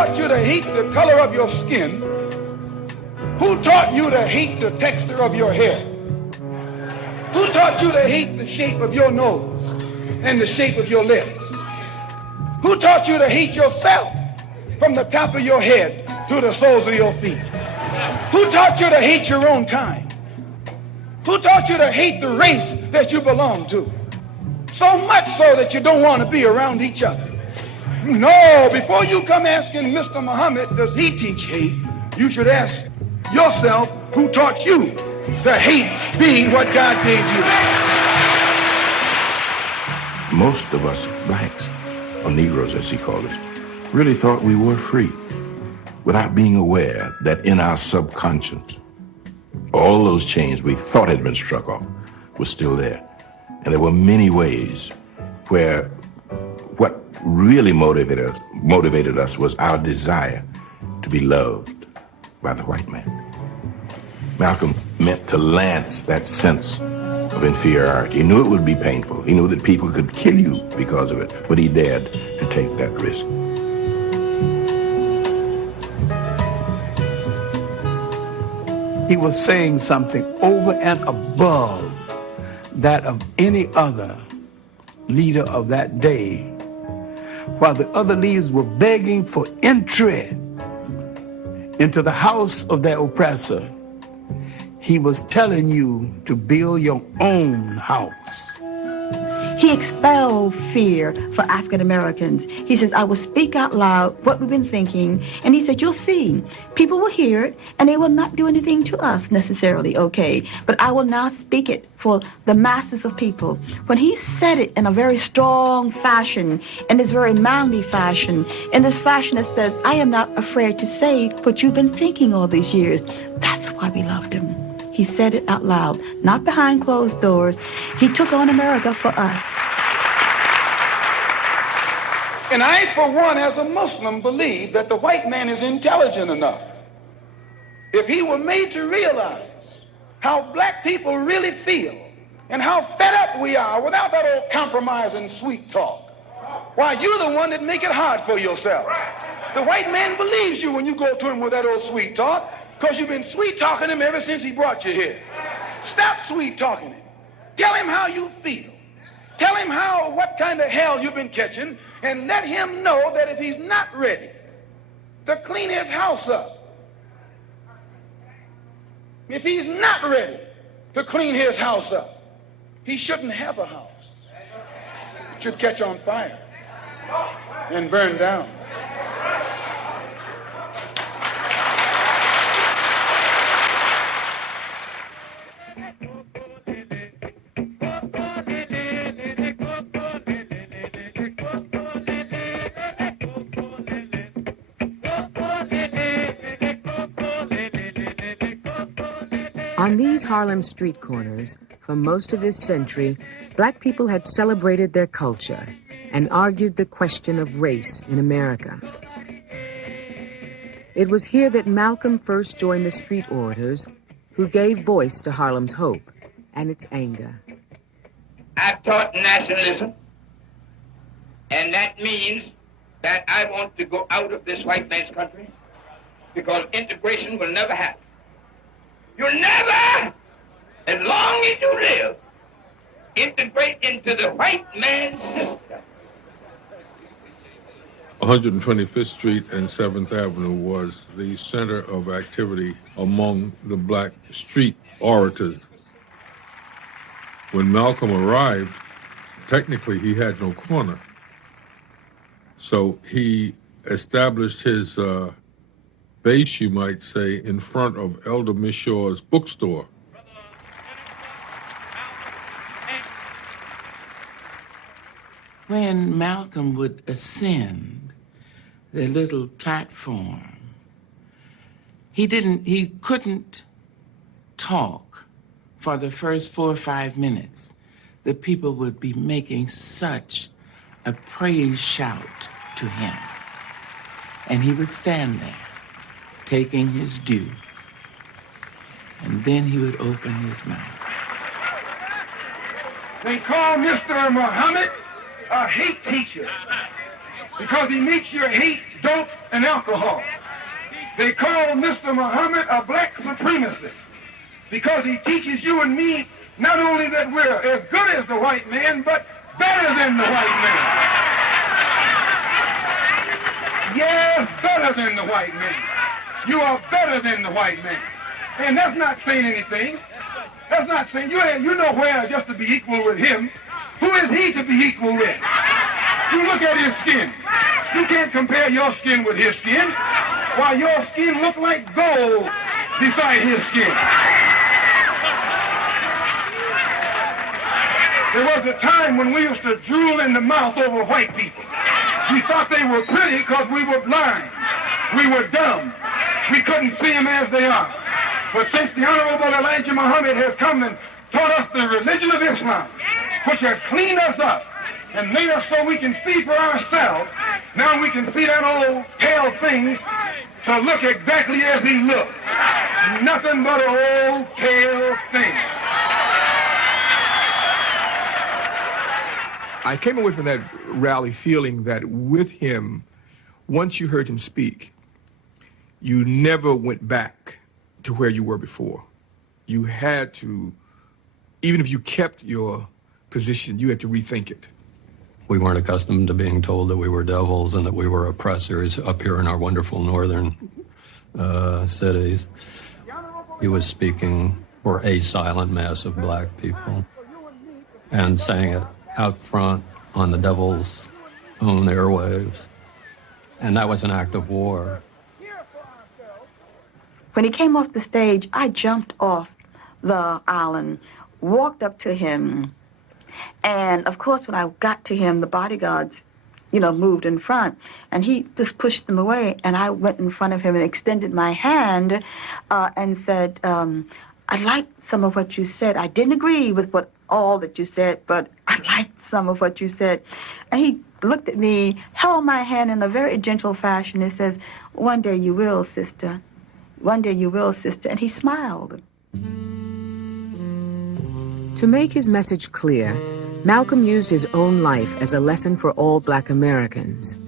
taught you to hate the color of your skin? Who taught you to hate the texture of your hair? Who taught you to hate the shape of your nose and the shape of your lips? Who taught you to hate yourself from the top of your head to the soles of your feet? Who taught you to hate your own kind? Who taught you to hate the race that you belong to? So much so that you don't want to be around each other. No, before you come asking Mr. Muhammad, does he teach hate? You should ask yourself, who taught you to hate being what God gave you? Most of us blacks, or Negroes as he called us, really thought we were free without being aware that in our subconscious, all those chains we thought had been struck off were still there. And there were many ways where what really motivated us was our desire to be loved by the white man. Malcolm meant to lance that sense of inferiority. He knew it would be painful. He knew that people could kill you because of it, but he dared to take that risk. He was saying something over and above that of any other leader of that day, while the other leaders were begging for entry into the house of their oppressor. He was telling you to build your own house. He expelled fear for African Americans. He says, I will speak out loud what we've been thinking. And he said, you'll see, people will hear it and they will not do anything to us necessarily, okay? But I will now speak it for the masses of people. When he said it in a very strong fashion, in this very manly fashion, in this fashion that says, I am not afraid to say what you've been thinking all these years, that's why we loved him. He said it out loud, not behind closed doors. He took on America for us. And I, for one, as a Muslim, believe that the white man is intelligent enough. If he were made to realize how black people really feel and how fed up we are without that old compromise and sweet talk, why, you're the one that make it hard for yourself. The white man believes you when you go to him with that old sweet talk, because you've been sweet-talking him ever since he brought you here. Stop sweet-talking him. Tell him how you feel. Tell him what kind of hell you've been catching, and let him know that if he's not ready to clean his house up, if he's not ready to clean his house up, he shouldn't have a house. It should catch on fire and burn down. On these Harlem street corners, for most of this century, black people had celebrated their culture and argued the question of race in America. It was here that Malcolm first joined the street orators who gave voice to Harlem's hope and its anger. I've taught nationalism, and that means that I want to go out of this white man's country because integration will never happen. You'll never, as long as you live, integrate into the white man's system. 125th Street and 7th Avenue was the center of activity among the black street orators. When Malcolm arrived, technically he had no corner. So he established his base, you might say, in front of Elder Mishaw's bookstore. When Malcolm would ascend the little platform, he couldn't talk for the first 4 or 5 minutes. The people would be making such a praise shout to him. And he would stand there, taking his due. And then he would open his mouth. They call Mr. Muhammad a hate teacher. because he makes you hate dope and alcohol. They call Mr. Muhammad a black supremacist because he teaches you and me not only that we're as good as the white man, but better than the white man. Yes, better than the white man. You are better than the white man. And that's not saying anything. That's not saying, you know where just to be equal with him. Who is he to be equal with? You look at his skin. You can't compare your skin with his skin. Why, your skin look like gold beside his skin. There was a time when we used to drool in the mouth over white people. We thought they were pretty because we were blind. We were dumb. We couldn't see them as they are. But since the Honorable Elijah Muhammad has come and taught us the religion of Islam, which has cleaned us up and made us so we can see for ourselves, now we can see that old pale thing to look exactly as he looked. Nothing but an old pale thing. I came away from that rally feeling that with him, once you heard him speak, you never went back to where you were before. You had to, even if you kept your position, you had to rethink it. We weren't accustomed to being told that we were devils and that we were oppressors up here in our wonderful northern cities. He was speaking for a silent mass of black people and saying it out front on the devil's own airwaves. And that was an act of war. When he came off the stage, I jumped off the island, walked up to him, and of course when I got to him, the bodyguards, moved in front, and he just pushed them away, and I went in front of him and extended my hand and said, I liked some of what you said. I didn't agree with all that you said, but I liked some of what you said. And he looked at me, held my hand in a very gentle fashion, and says, one day you will, sister. One day you will, sister. And he smiled. To make his message clear, Malcolm used his own life as a lesson for all black Americans.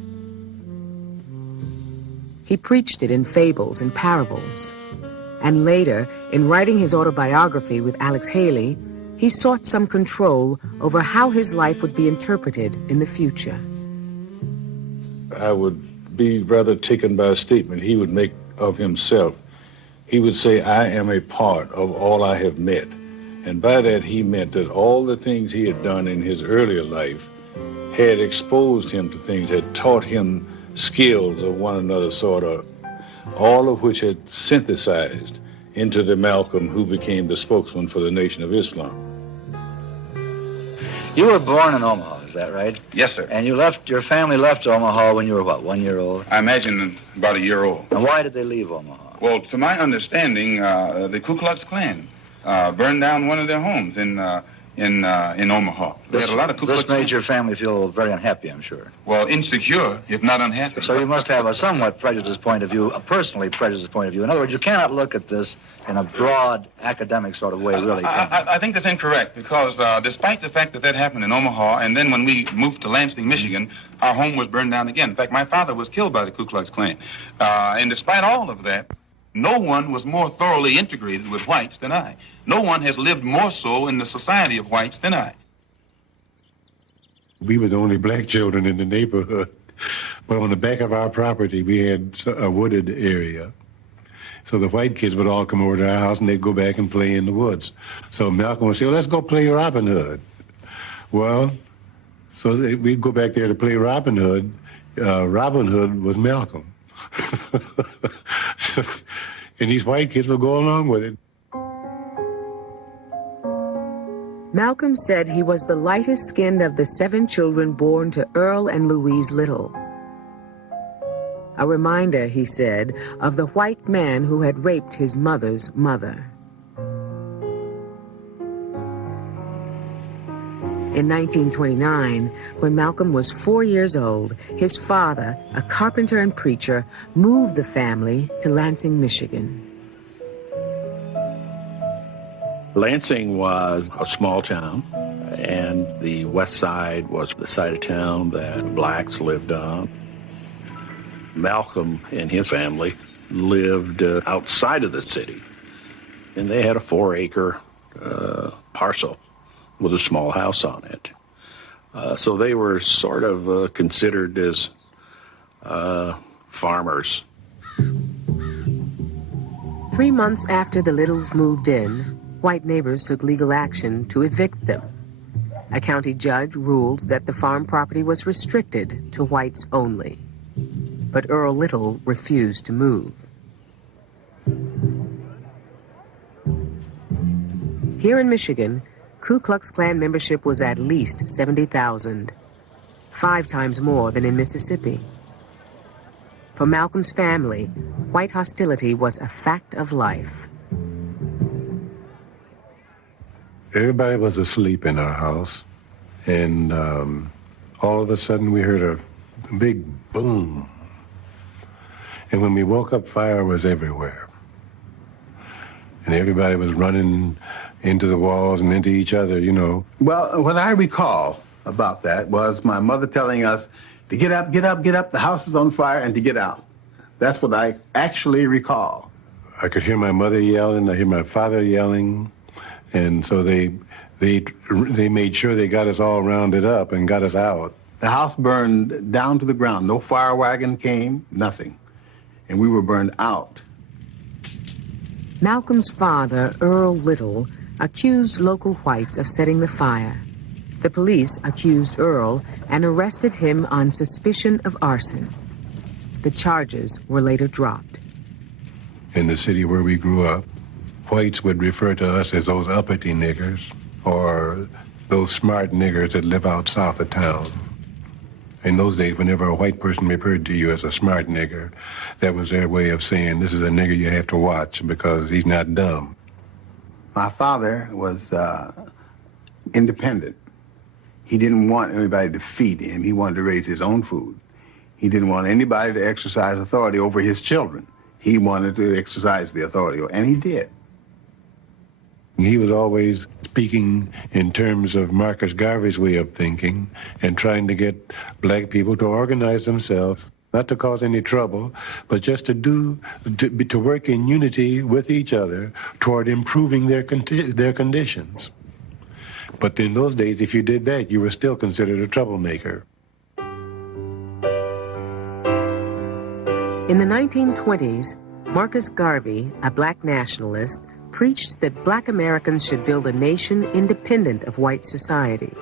He preached it in fables and parables. And later, in writing his autobiography with Alex Haley, he sought some control over how his life would be interpreted in the future. I would be rather taken by a statement he would make of himself. He would say, I am a part of all I have met. And by that he meant that all the things he had done in his earlier life had exposed him to things, had taught him skills of one another sort of, all of which had synthesized into the Malcolm who became the spokesman for the Nation of Islam. You were born in Omaha, is that right? Yes, sir. And your family left Omaha when you were, what, 1 year old? I imagine about a year old. And why did they leave Omaha? Well, to my understanding, the Ku Klux Klan burned down one of their homes in Omaha. They had a lot of Ku Klux This made your family feel very unhappy, I'm sure. Well, insecure, if not unhappy. So you must have a somewhat prejudiced point of view, a personally prejudiced point of view. In other words, you cannot look at this in a broad, academic sort of way, really. I think that's incorrect, because despite the fact that happened in Omaha, and then when we moved to Lansing, Michigan, our home was burned down again. In fact, my father was killed by the Ku Klux Klan. And despite all of that, no one was more thoroughly integrated with whites than I. No one has lived more so in the society of whites than I. We were the only black children in the neighborhood. But on the back of our property, we had a wooded area. So the white kids would all come over to our house and they'd go back and play in the woods. So Malcolm would say, well, let's go play Robin Hood. Well, so we'd go back there to play Robin Hood. Robin Hood was Malcolm. So, and these white kids would go along with it. Malcolm said he was the lightest skinned of the 7 children born to Earl and Louise Little. A reminder, he said, of the white man who had raped his mother's mother. In 1929, when Malcolm was 4 years old, his father, a carpenter and preacher, moved the family to Lansing, Michigan. Lansing was a small town, and the west side was the side of town that blacks lived on. Malcolm and his family lived outside of the city, and they had a 4-acre parcel with a small house on it. So they were sort of considered as farmers. 3 months after the Littles moved in, white neighbors took legal action to evict them. A county judge ruled that the farm property was restricted to whites only. But Earl Little refused to move. Here in Michigan, Ku Klux Klan membership was at least 70,000, 5 times more than in Mississippi. For Malcolm's family, white hostility was a fact of life. Everybody was asleep in our house, and all of a sudden we heard a big boom. And when we woke up, fire was everywhere. And everybody was running into the walls and into each other, you know. Well, what I recall about that was my mother telling us to get up, get up, get up, the house is on fire, and to get out. That's what I actually recall. I could hear my mother yelling, I hear my father yelling, and so they made sure they got us all rounded up and got us out. The house burned down to the ground. No fire wagon came, nothing. And we were burned out. Malcolm's father, Earl Little, accused local whites of setting the fire. The police accused Earl and arrested him on suspicion of arson. The charges were later dropped. In the city where we grew up, whites would refer to us as those uppity niggers, or those smart niggers that live out south of town. In those days, whenever a white person referred to you as a smart nigger, that was their way of saying, this is a nigger you have to watch because he's not dumb. My father was independent. He didn't want anybody to feed him. He wanted to raise his own food. He didn't want anybody to exercise authority over his children. He wanted to exercise the authority, and he did. He was always speaking in terms of Marcus Garvey's way of thinking and trying to get black people to organize themselves, not to cause any trouble, but just to work in unity with each other toward improving their conditions. But in those days, if you did that, you were still considered a troublemaker. In the 1920s, Marcus Garvey, a black nationalist, preached that black Americans should build a nation independent of white society.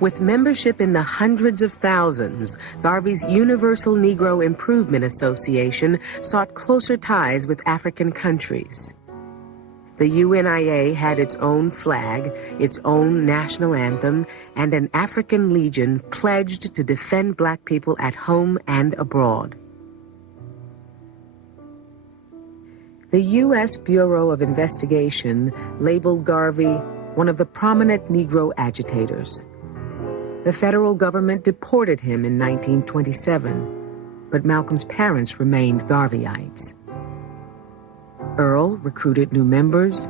With membership in the hundreds of thousands, Garvey's Universal Negro Improvement Association sought closer ties with African countries. The UNIA had its own flag, its own national anthem, and an African Legion pledged to defend black people at home and abroad. The U.S. Bureau of Investigation labeled Garvey one of the prominent Negro agitators. The federal government deported him in 1927, but Malcolm's parents remained Garveyites. Earl recruited new members.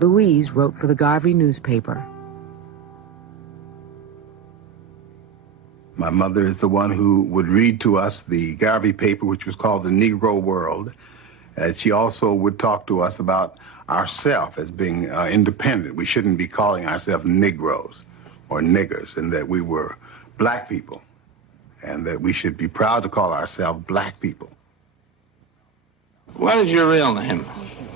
Louise wrote for the Garvey newspaper. My mother is the one who would read to us the Garvey paper, which was called the Negro World. She also would talk to us about ourselves as being independent. We shouldn't be calling ourselves Negroes or niggers, and that we were black people, and that we should be proud to call ourselves black people. What is your real name?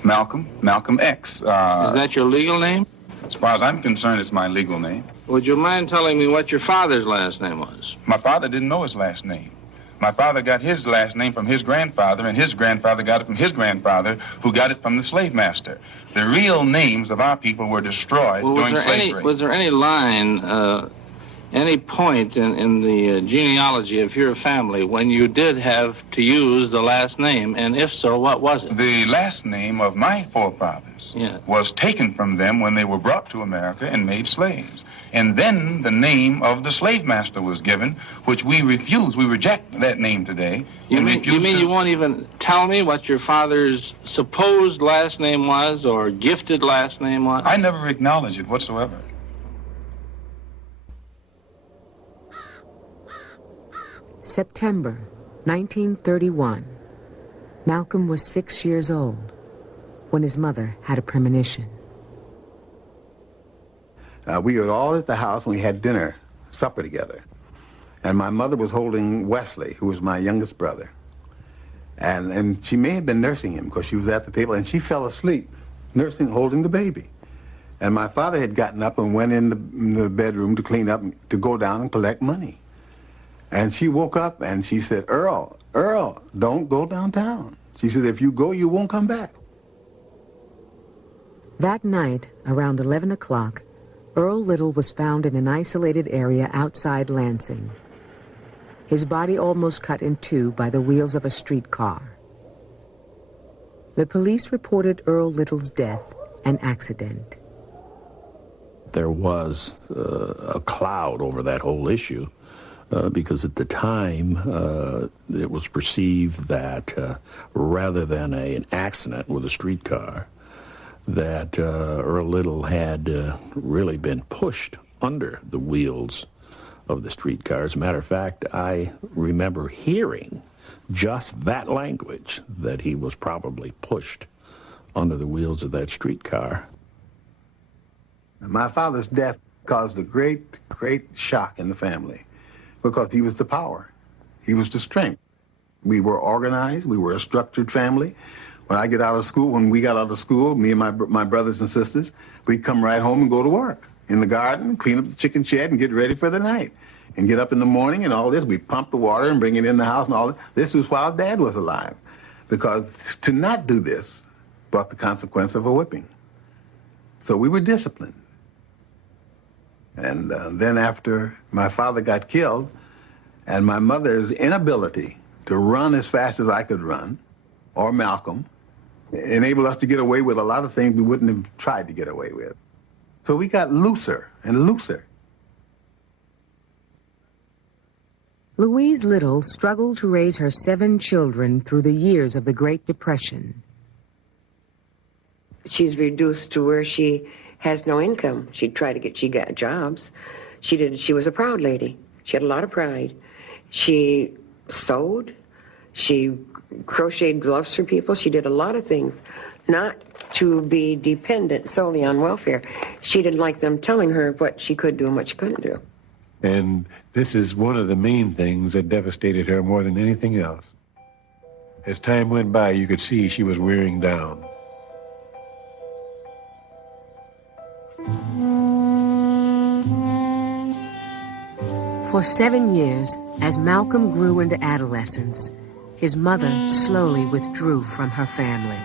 Malcolm X. Is that your legal name? As far as I'm concerned, it's my legal name. Would you mind telling me what your father's last name was? My father didn't know his last name. My father got his last name from his grandfather, and his grandfather got it from his grandfather, who got it from the slave master. The real names of our people were destroyed during slavery. Was there any line any point in the genealogy of your family when you did have to use the last name? And if so, what was it? The last name of my forefathers was taken from them when they were brought to America and made slaves. And then the name of the slave master was given, which we refuse. We reject that name today. You mean you won't even tell me what your father's supposed last name was or gifted last name was? I never acknowledge it whatsoever. September 1931. Malcolm was 6 years old when his mother had a premonition. We were all at the house when we had supper together. And my mother was holding Wesley, who was my youngest brother. And she may have been nursing him because she was at the table, and she fell asleep holding the baby. And my father had gotten up and went in the bedroom to clean up, to go down and collect money. And she woke up and she said, Earl, don't go downtown. She said, if you go, you won't come back. That night, around 11 o'clock, Earl Little was found in an isolated area outside Lansing. His body almost cut in two by the wheels of a streetcar. The police reported Earl Little's death an accident. There was a cloud over that whole issue because at the time it was perceived that rather than an accident with a streetcar, that Earl Little had really been pushed under the wheels of the streetcar. As a matter of fact, I remember hearing just that language, that he was probably pushed under the wheels of that streetcar. My father's death caused a great, great shock in the family because he was the power. He was the strength. We were organized. We were a structured family. When we got out of school, me and my brothers and sisters, we'd come right home and go to work in the garden, clean up the chicken shed, and get ready for the night. And get up in the morning and all this. We'd pump the water and bring it in the house and all this. This was while Dad was alive. Because to not do this brought the consequence of a whipping. So we were disciplined. And then after my father got killed, and my mother's inability to run as fast as I could run, or Malcolm, enabled us to get away with a lot of things we wouldn't have tried to get away with. So we got looser and looser. Louise Little struggled to raise her 7 children through the years of the Great Depression. She's reduced to where she has no income. She got jobs. She was a proud lady. She had a lot of pride. She sewed. She crocheted gloves for people. She did a lot of things, not to be dependent solely on welfare. She didn't like them telling her what she could do and what she couldn't do. And this is one of the main things that devastated her more than anything else. As time went by, you could see she was wearing down. For 7 years, as Malcolm grew into adolescence, his mother slowly withdrew from her family.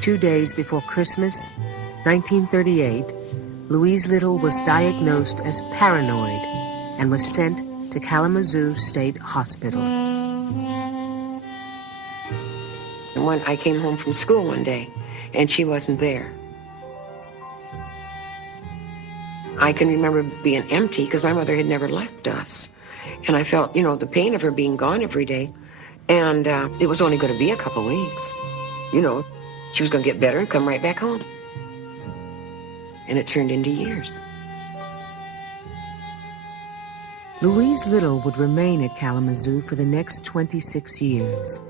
2 days before Christmas, 1938, Louise Little was diagnosed as paranoid and was sent to Kalamazoo State Hospital. And I came home from school one day, and she wasn't there. I can remember being empty because my mother had never left us. And I felt, the pain of her being gone every day. And it was only going to be a couple weeks. She was going to get better and come right back home. And it turned into years. Louise Little would remain at Kalamazoo for the next 26 years.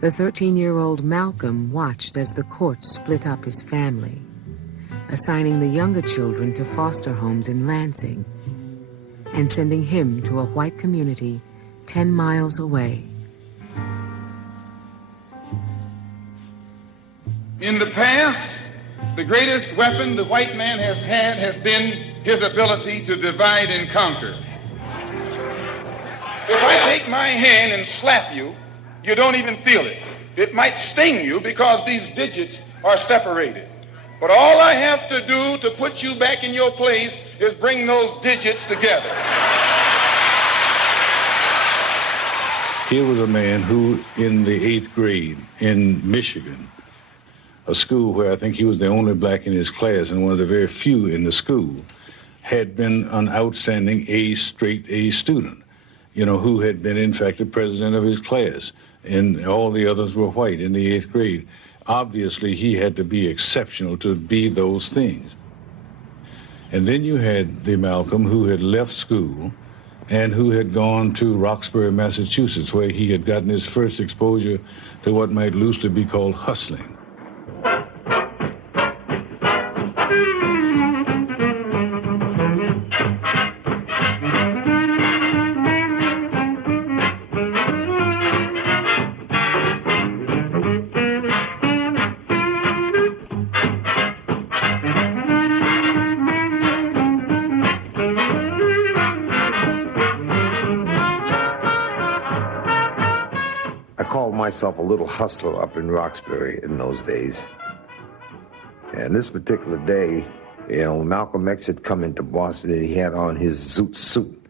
The 13-year-old Malcolm watched as the courts split up his family, assigning the younger children to foster homes in Lansing and sending him to a white community 10 miles away. In the past, the greatest weapon the white man has had has been his ability to divide and conquer. If I take my hand and slap you, you don't even feel it. It might sting you because these digits are separated. But all I have to do to put you back in your place is bring those digits together. Here was a man who, in the 8th grade in Michigan, a school where I think he was the only black in his class and one of the very few in the school, had been an outstanding straight A student, who had been, in fact, the president of his class, and all the others were white in the 8th grade. Obviously, he had to be exceptional to be those things. And then you had the Malcolm who had left school and who had gone to Roxbury, Massachusetts, where he had gotten his first exposure to what might loosely be called hustling. Myself a little hustler up in Roxbury in those days. And this particular day, Malcolm X had come into Boston and he had on his zoot suit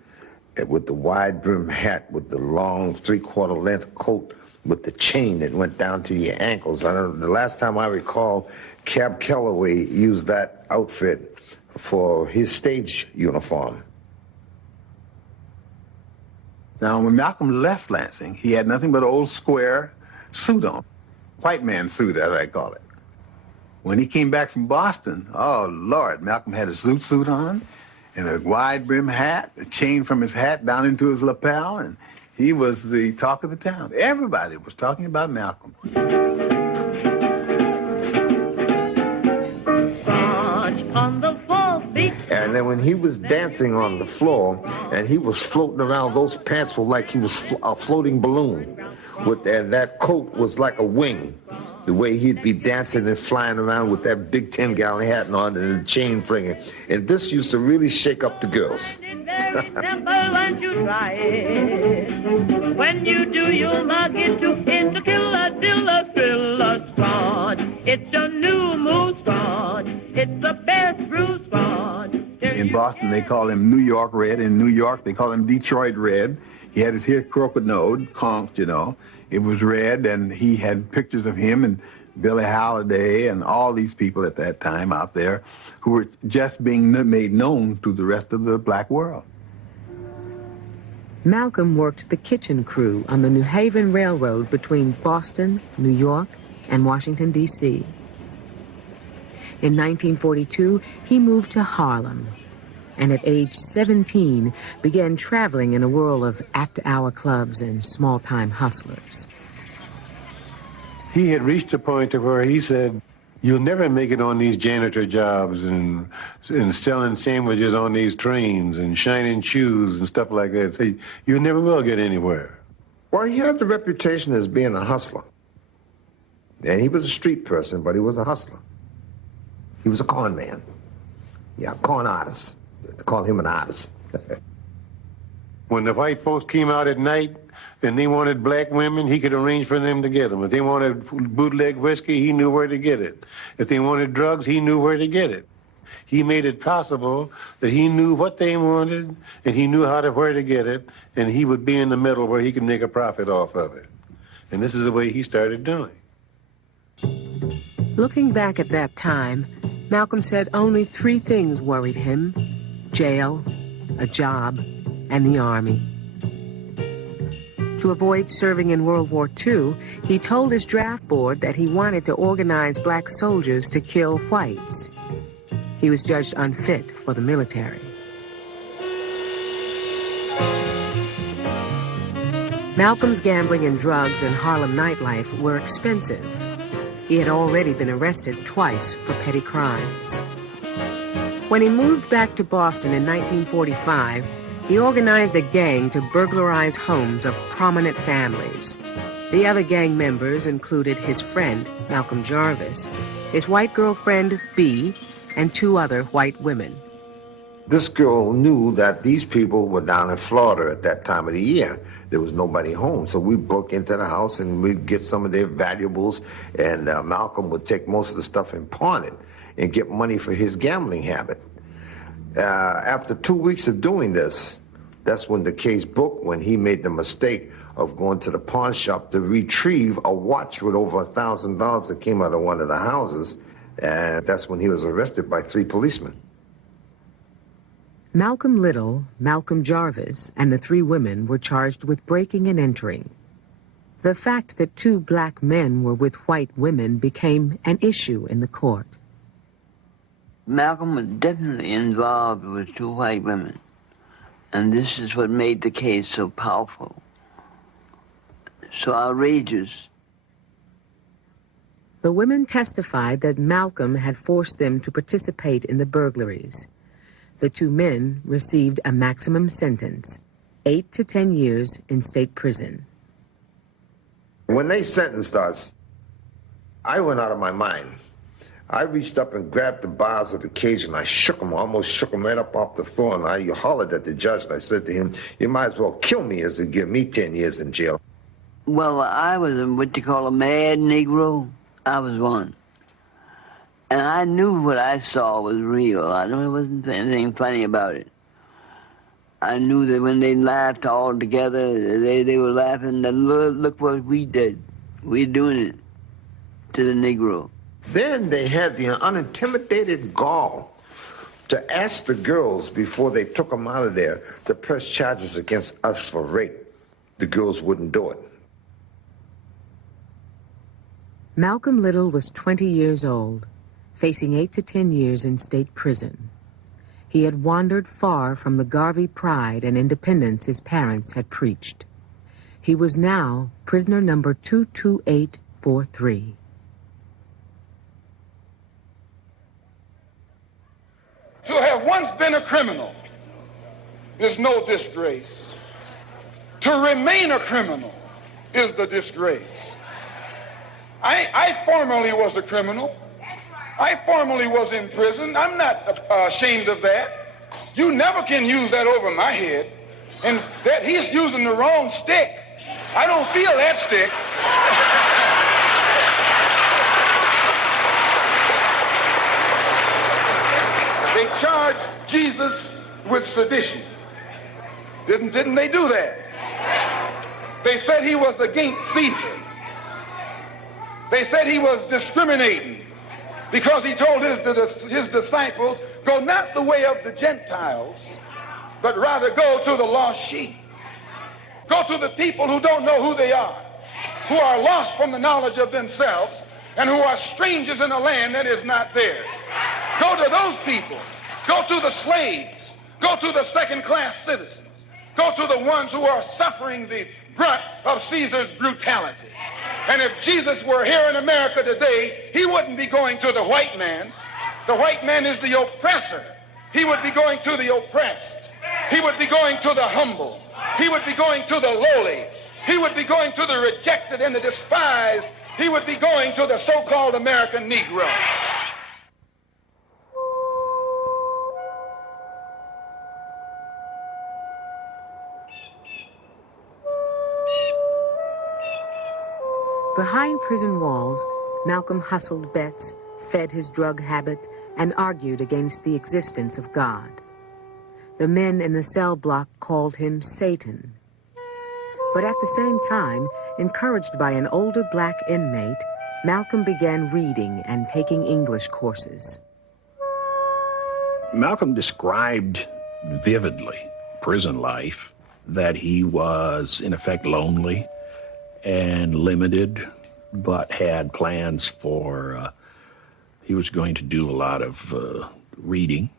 with the wide brim hat with the long 3/4 length coat with the chain that went down to your ankles. I don't know, the last time I recall, Cab Calloway used that outfit for his stage uniform. Now, when Malcolm left Lansing, he had nothing but an old square suit on. White man suit, as I call it. When he came back from Boston, oh, Lord, Malcolm had a zoot suit on and a wide brim hat, a chain from his hat down into his lapel, and he was the talk of the town. Everybody was talking about Malcolm. And then when he was dancing on the floor and he was floating around, those pants were like he was a floating balloon. And that coat was like a wing. The way he'd be dancing and flying around with that big 10-gallon hat on and the chain flinging. And this used to really shake up the girls. When you do, you'll log into killer, dilla, thriller squad. It's a new move squad. It's the best brew squad. In Boston, they call him New York Red. In New York, they call him Detroit Red. He had his hair crooked-nosed, conked, It was red, and he had pictures of him and Billie Holiday and all these people at that time out there who were just being made known to the rest of the black world. Malcolm worked the kitchen crew on the New Haven Railroad between Boston, New York, and Washington, D.C. In 1942, he moved to Harlem, and at age 17 began traveling in a whirl of after-hour clubs and small-time hustlers. He had reached a point to where he said, you'll never make it on these janitor jobs and selling sandwiches on these trains and shining shoes and stuff like that. Say, you never will get anywhere. Well, he had the reputation as being a hustler. And he was a street person, but he was a hustler. He was a con man. Yeah, con artist. They call him an artist. When the white folks came out at night and they wanted black women, he could arrange for them to get them. If they wanted bootleg whiskey, he knew where to get it. If they wanted drugs, he knew where to get it. He made it possible that he knew what they wanted and he knew where to get it, and he would be in the middle where he could make a profit off of it. And this is the way he started doing. Looking back at that time, Malcolm said only 3 things worried him: jail, a job, and the Army. To avoid serving in World War II, he told his draft board that he wanted to organize black soldiers to kill whites. He was judged unfit for the military. Malcolm's gambling and drugs and Harlem nightlife were expensive. He had already been arrested twice for petty crimes. When he moved back to Boston in 1945, he organized a gang to burglarize homes of prominent families. The other gang members included his friend, Malcolm Jarvis, his white girlfriend, Bee, and 2 other white women. This girl knew that these people were down in Florida at that time of the year. There was nobody home, so we broke into the house and we'd get some of their valuables, and Malcolm would take most of the stuff and pawn it. and get money for his gambling habit. After 2 weeks of doing this, that's when the case broke, when he made the mistake of going to the pawn shop to retrieve a watch with over $1,000 that came out of one of the houses, and that's when he was arrested by 3 policemen. Malcolm Little, Malcolm Jarvis, and the 3 women were charged with breaking and entering. The fact that 2 black men were with white women became an issue in the court. Malcolm was definitely involved with 2 white women, and this is what made the case so powerful, so outrageous. The women testified that Malcolm had forced them to participate in the burglaries. The 2 men received a maximum sentence, 8 to 10 years in state prison. When they sentenced us, I went out of my mind. I reached up and grabbed the bars of the cage and I shook them, almost shook them right up off the floor, and I hollered at the judge and I said to him, "You might as well kill me as to give me 10 years in jail." Well, I was what you call a mad Negro. I was one. And I knew what I saw was real. I knew there wasn't anything funny about it. I knew that when they laughed all together, they were laughing, and look what we did. We're doing it to the Negro. Then they had the unintimidated gall to ask the girls before they took them out of there to press charges against us for rape. The girls wouldn't do it. Malcolm Little was 20 years old, facing 8 to 10 years in state prison. He had wandered far from the Garvey pride and independence his parents had preached. He was now prisoner number 22843. To have once been a criminal is no disgrace. To remain a criminal is the disgrace. I formerly was a criminal. I formerly was in prison. I'm not ashamed of that. You never can use that over my head. And that he's using the wrong stick. I don't feel that stick. They charged Jesus with sedition. Didn't they do that? They said he was against Caesar. They said he was discriminating because he told his disciples, go not the way of the Gentiles, but rather go to the lost sheep. Go to the people who don't know who they are, who are lost from the knowledge of themselves, and who are strangers in a land that is not theirs. Go to those people. Go to the slaves. Go to the second-class citizens. Go to the ones who are suffering the brunt of Caesar's brutality. And if Jesus were here in America today, he wouldn't be going to the white man. The white man is the oppressor. He would be going to the oppressed. He would be going to the humble. He would be going to the lowly. He would be going to the rejected and the despised. He would be going to the so-called American Negro. Behind prison walls, Malcolm hustled bets, fed his drug habit, and argued against the existence of God. The men in the cell block called him Satan. But at the same time, encouraged by an older black inmate, Malcolm began reading and taking English courses. Malcolm described vividly prison life, that he was, in effect, lonely and limited, but had plans for, he was going to do a lot of reading.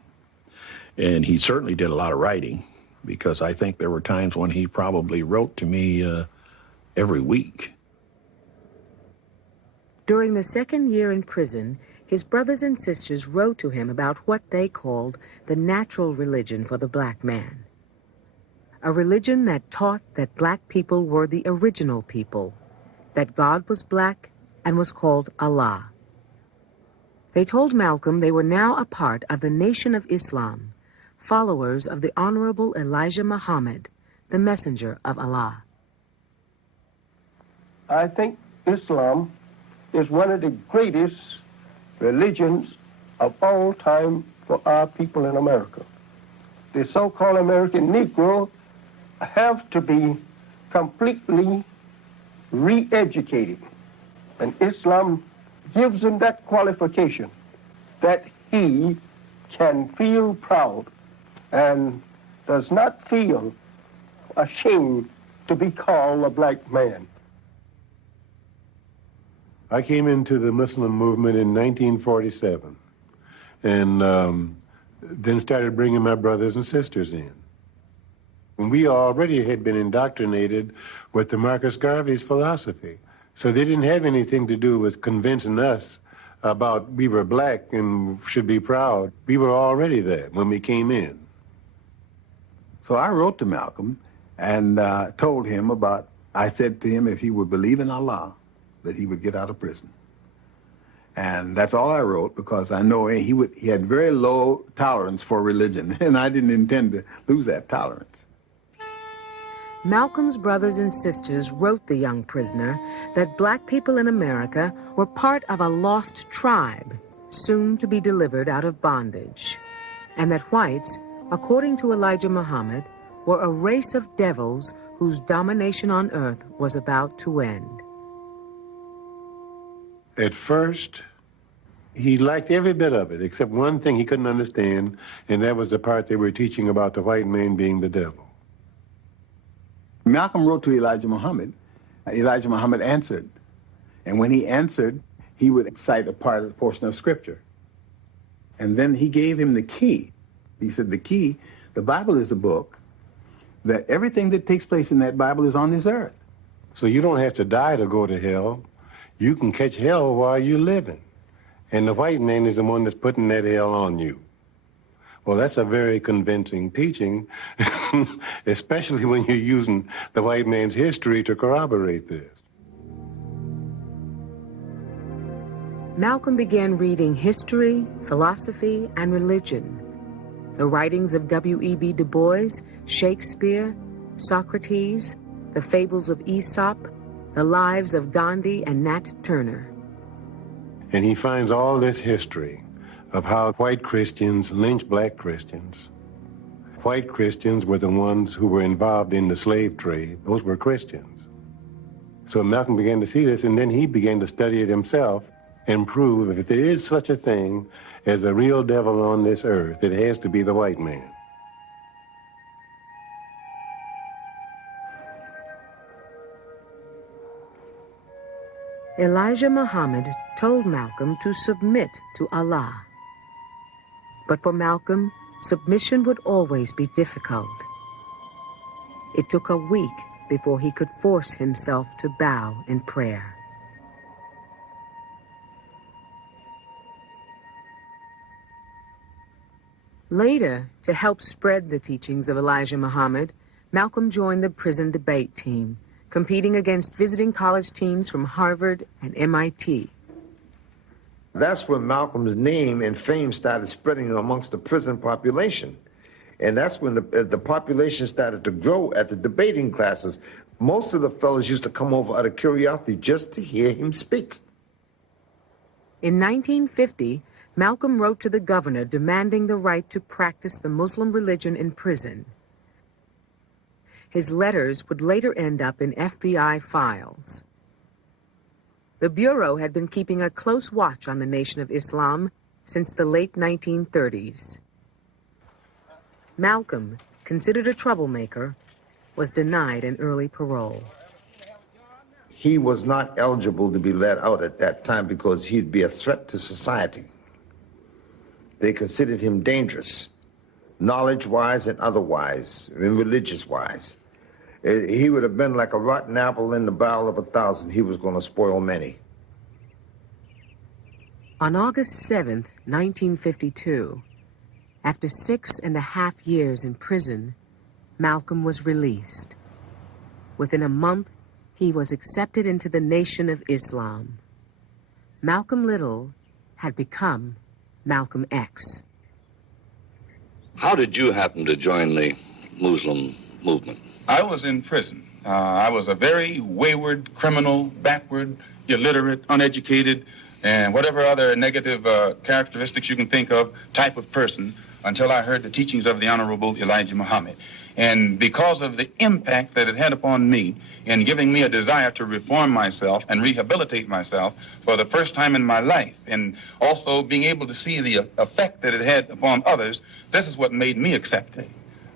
And he certainly did a lot of writing, because I think there were times when he probably wrote to me every week. During the second year in prison, his brothers and sisters wrote to him about what they called the natural religion for the black man. A religion that taught that black people were the original people, that God was black and was called Allah. They told Malcolm they were now a part of the Nation of Islam, followers of the Honorable Elijah Muhammad, the messenger of Allah. I think Islam is one of the greatest religions of all time for our people in America. The so-called American Negro have to be completely re-educated. And Islam gives him that qualification that he can feel proud and does not feel ashamed to be called a black man. I came into the Muslim movement in 1947 and then started bringing my brothers and sisters in. And we already had been indoctrinated with the Marcus Garvey's philosophy. So they didn't have anything to do with convincing us about we were black and should be proud. We were already there when we came in. So I wrote to Malcolm and told him I said to him if he would believe in Allah, that he would get out of prison. And that's all I wrote, because I know he had very low tolerance for religion, and I didn't intend to lose that tolerance. Malcolm's brothers and sisters wrote the young prisoner that black people in America were part of a lost tribe, soon to be delivered out of bondage, and that whites, according to Elijah Muhammad, were a race of devils whose domination on earth was about to end. At first, he liked every bit of it, except one thing he couldn't understand, and that was the part they were teaching about the white man being the devil. Malcolm wrote to Elijah Muhammad. Elijah Muhammad answered. And when he answered, he would cite a portion of Scripture. And then he gave him the key. He said, the Bible is the book, that everything that takes place in that Bible is on this earth. So you don't have to die to go to hell. You can catch hell while you're living. And the white man is the one that's putting that hell on you. Well, that's a very convincing teaching, especially when you're using the white man's history to corroborate this. Malcolm began reading history, philosophy, and religion. The writings of W.E.B. Du Bois, Shakespeare, Socrates, the fables of Aesop, the lives of Gandhi and Nat Turner. And he finds all this history of how white Christians lynched black Christians. White Christians were the ones who were involved in the slave trade. Those were Christians. So Malcolm began to see this, and then he began to study it himself and prove if there is such a thing as a real devil on this earth, it has to be the white man. Elijah Muhammad told Malcolm to submit to Allah. But for Malcolm, submission would always be difficult. It took a week before he could force himself to bow in prayer. Later, to help spread the teachings of Elijah Muhammad, Malcolm joined the prison debate team, competing against visiting college teams from Harvard and MIT. That's when Malcolm's name and fame started spreading amongst the prison population. And that's when the population started to grow at the debating classes. Most of the fellas used to come over out of curiosity just to hear him speak. In 1950, Malcolm wrote to the governor demanding the right to practice the Muslim religion in prison. His letters would later end up in FBI files. The Bureau had been keeping a close watch on the Nation of Islam since the late 1930s. Malcolm, considered a troublemaker, was denied an early parole. He was not eligible to be let out at that time because he'd be a threat to society. They considered him dangerous, knowledge-wise and otherwise, and religious-wise. He would have been like a rotten apple in the barrel of 1,000. He was going to spoil many. On August 7th, 1952, after 6.5 years in prison, Malcolm was released. Within a month, he was accepted into the Nation of Islam. Malcolm Little had become Malcolm X. How did you happen to join the Muslim movement? I was in prison. I was a very wayward, criminal, backward, illiterate, uneducated and whatever other negative characteristics you can think of, type of person, until I heard the teachings of the Honorable Elijah Muhammad. And because of the impact that it had upon me in giving me a desire to reform myself and rehabilitate myself for the first time in my life, and also being able to see the effect that it had upon others, this is what made me accept it.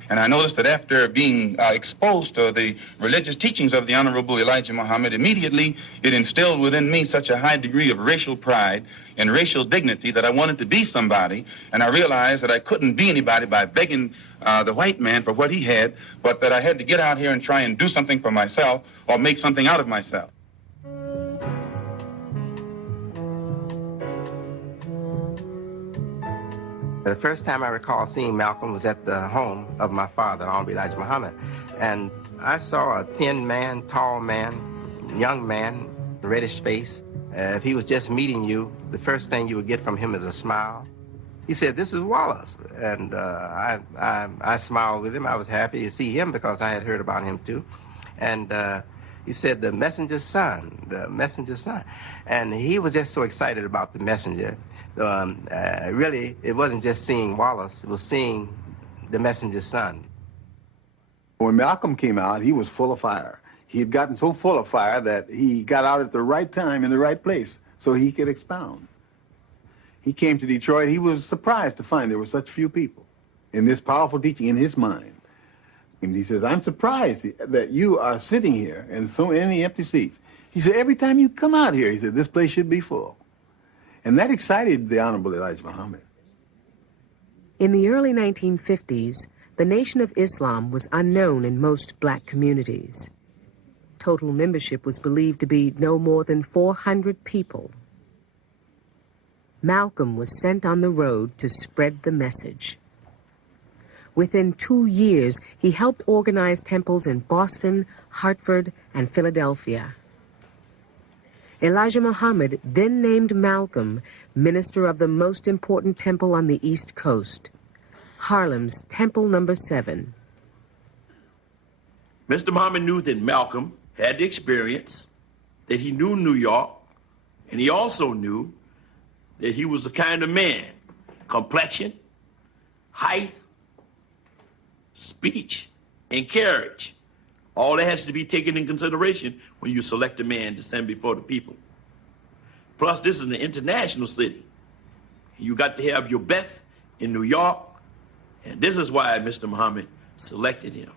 And I noticed that after being exposed to the religious teachings of the Honorable Elijah Muhammad, immediately it instilled within me such a high degree of racial pride and racial dignity that I wanted to be somebody, and I realized that I couldn't be anybody by begging the white man for what he had, but that I had to get out here and try and do something for myself or make something out of myself. The first time I recall seeing Malcolm was at the home of my father, Honorable Elijah Muhammad. And I saw a thin man, tall man, young man, reddish face. If he was just meeting you, the first thing you would get from him is a smile. He said, "This is Wallace." And I smiled with him. I was happy to see him because I had heard about him too. And he said, "The messenger's son, the messenger's son." And he was just so excited about the messenger. Really, it wasn't just seeing Wallace, it was seeing the messenger's son. When Malcolm came out, he was full of fire. He had gotten so full of fire that he got out at the right time in the right place so he could expound. He came to Detroit. He was surprised to find there were such few people in this powerful teaching in his mind. And he says, "I'm surprised that you are sitting here and so many empty seats." He said, "Every time you come out here," he said, "this place should be full." And that excited the Honorable Elijah Muhammad. In the early 1950s, the Nation of Islam was unknown in most black communities. Total membership was believed to be no more than 400 people. Malcolm was sent on the road to spread the message. Within 2 years, he helped organize temples in Boston, Hartford, and Philadelphia. Elijah Muhammad then named Malcolm minister of the most important temple on the East Coast, Harlem's Temple No. 7. Mr. Muhammad knew that Malcolm had the experience, that he knew New York, and he also knew that he was the kind of man, complexion, height, speech, and carriage. All that has to be taken in consideration when you select a man to stand before the people. Plus, this is an international city. You got to have your best in New York, and this is why Mr. Muhammad selected him.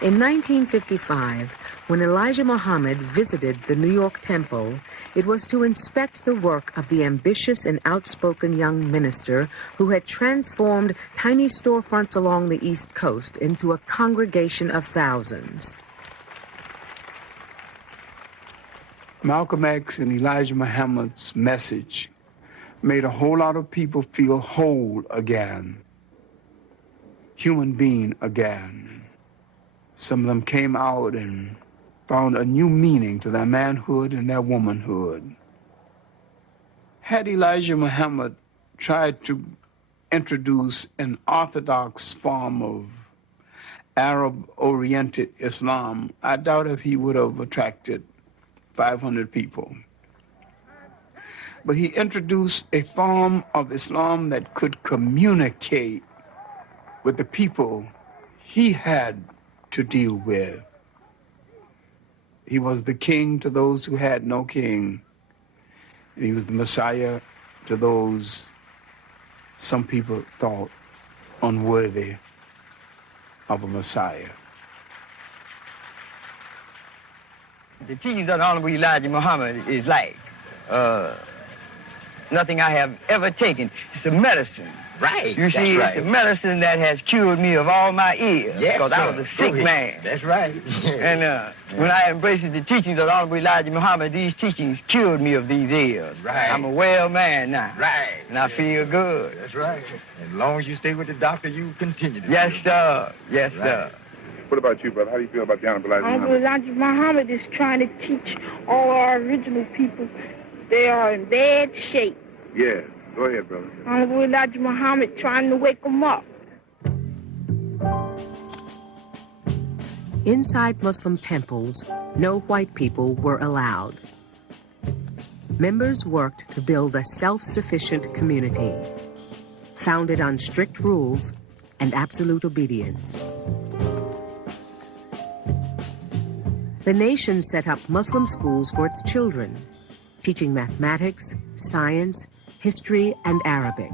In 1955, when Elijah Muhammad visited the New York Temple, it was to inspect the work of the ambitious and outspoken young minister who had transformed tiny storefronts along the East Coast into a congregation of thousands. Malcolm X and Elijah Muhammad's message made a whole lot of people feel whole again, human being again. Some of them came out and found a new meaning to their manhood and their womanhood. Had Elijah Muhammad tried to introduce an orthodox form of Arab-oriented Islam, I doubt if he would have attracted 500 people. But he introduced a form of Islam that could communicate with the people he had to deal with. He was the king to those who had no king. And he was the Messiah to those some people thought unworthy of a Messiah. The teachings of the Honorable Elijah Muhammad is like nothing I have ever taken. It's a medicine. Right. You see, right. It's a medicine that has cured me of all my ills. Yes, because I was a sick man. That's right. And when I embraced the teachings of the Honorable Elijah Muhammad, these teachings cured me of these ills. Right. I'm a well man now. Right. And I feel good. That's right. As long as you stay with the doctor, you continue to Yes, feel sir. Yes, right. sir. What about you, brother? How do you feel about the Honorable Elijah Honorable Muhammad? Elijah Muhammad is trying to teach all our original people they are in bad shape. Yeah. Go ahead, brother. Honorable Elijah Muhammad trying to wake them up. Inside Muslim temples, no white people were allowed. Members worked to build a self-sufficient community, founded on strict rules and absolute obedience. The nation set up Muslim schools for its children, teaching mathematics, science, history, and Arabic.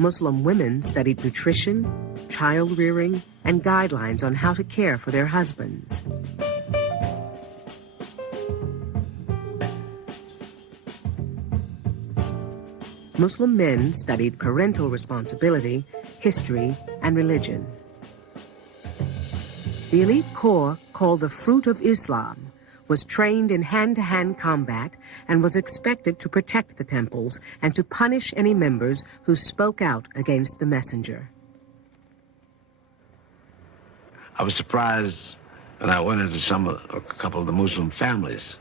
Muslim women studied nutrition, child rearing, and guidelines on how to care for their husbands. Muslim men studied parental responsibility, history, and religion. The elite corps, called the Fruit of Islam, was trained in hand-to-hand combat and was expected to protect the temples and to punish any members who spoke out against the messenger. I was surprised when I went into a couple of the Muslim families,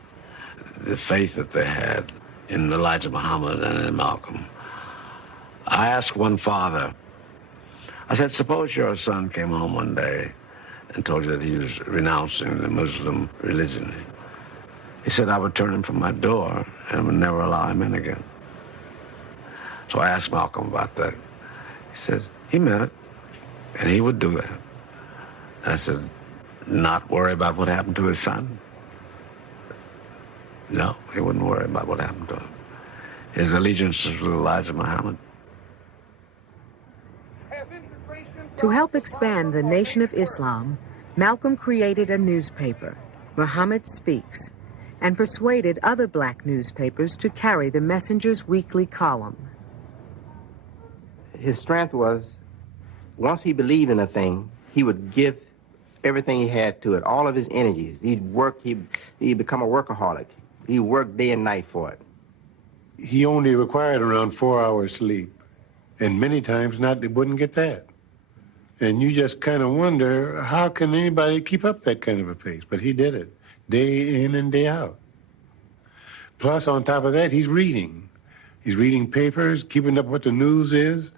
the faith that they had in Elijah Muhammad and in Malcolm. I asked one father, I said, suppose your son came home one day and told you that he was renouncing the Muslim religion. He said, I would turn him from my door and would never allow him in again. So I asked Malcolm about that. He said, he meant it, and he would do that. And I said, not worry about what happened to his son? No, he wouldn't worry about what happened to him. His allegiance was with Elijah Muhammad. To help expand the Nation of Islam, Malcolm created a newspaper, Muhammad Speaks, and persuaded other black newspapers to carry the Messenger's weekly column. His strength was, once he believed in a thing, he would give everything he had to it, all of his energies. He'd work, he'd become a workaholic. He worked day and night for it. He only required around 4 hours sleep, and many times they wouldn't get that. And you just kind of wonder, how can anybody keep up that kind of a pace? But he did it, day in and day out. Plus, on top of that, he's reading. He's reading papers, keeping up what the news is.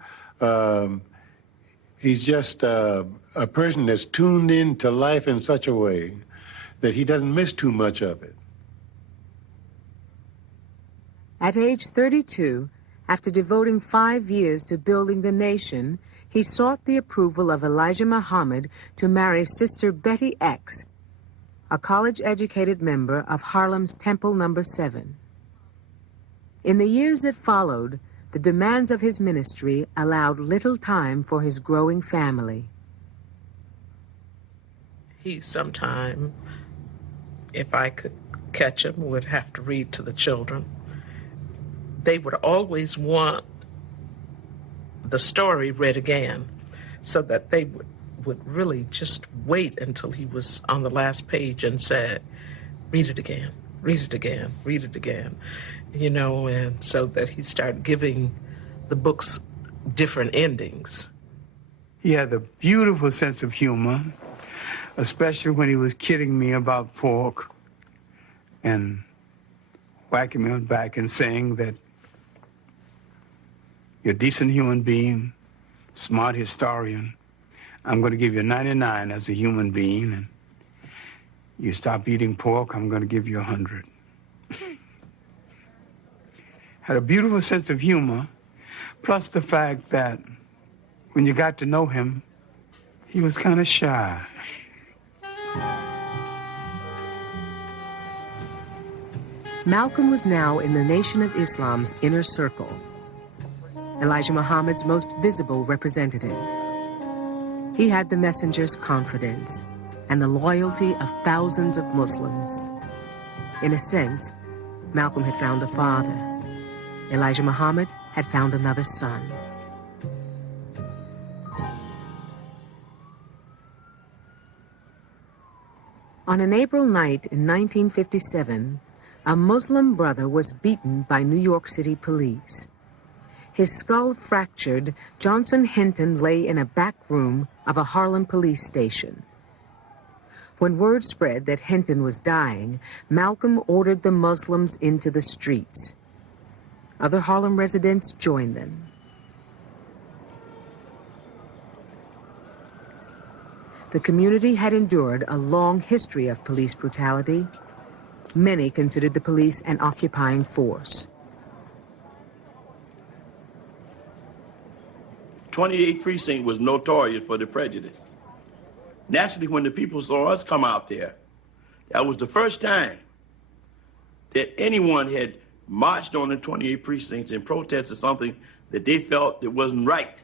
He's just a person that's tuned in to life in such a way that he doesn't miss too much of it. At age 32, after devoting 5 years to building the nation, he sought the approval of Elijah Muhammad to marry Sister Betty X, a college-educated member of Harlem's Temple No. 7. In the years that followed, the demands of his ministry allowed little time for his growing family. He sometime, if I could catch him, would have to read to the children. They would always want the story read again, so that they would really just wait until he was on the last page and said, read it again, read it again, read it again, you know, and so that he started giving the books different endings. He had a beautiful sense of humor, especially when he was kidding me about pork and whacking me on the back and saying that you're a decent human being, smart historian. I'm going to give you 99 as a human being, and you stop eating pork, I'm going to give you 100. Had a beautiful sense of humor, plus the fact that when you got to know him, he was kind of shy. Malcolm was now in the Nation of Islam's inner circle, Elijah Muhammad's most visible representative. He had the messenger's confidence and the loyalty of thousands of Muslims. In a sense, Malcolm had found a father. Elijah Muhammad had found another son. On an April night in 1957, a Muslim brother was beaten by New York City police. His skull fractured, Johnson Hinton lay in a back room of a Harlem police station. When word spread that Hinton was dying, Malcolm ordered the Muslims into the streets. Other Harlem residents joined them. The community had endured a long history of police brutality. Many considered the police an occupying force. 28th Precinct was notorious for the prejudice. Naturally, when the people saw us come out there, that was the first time that anyone had marched on the 28 precincts in protest of something that they felt that wasn't right.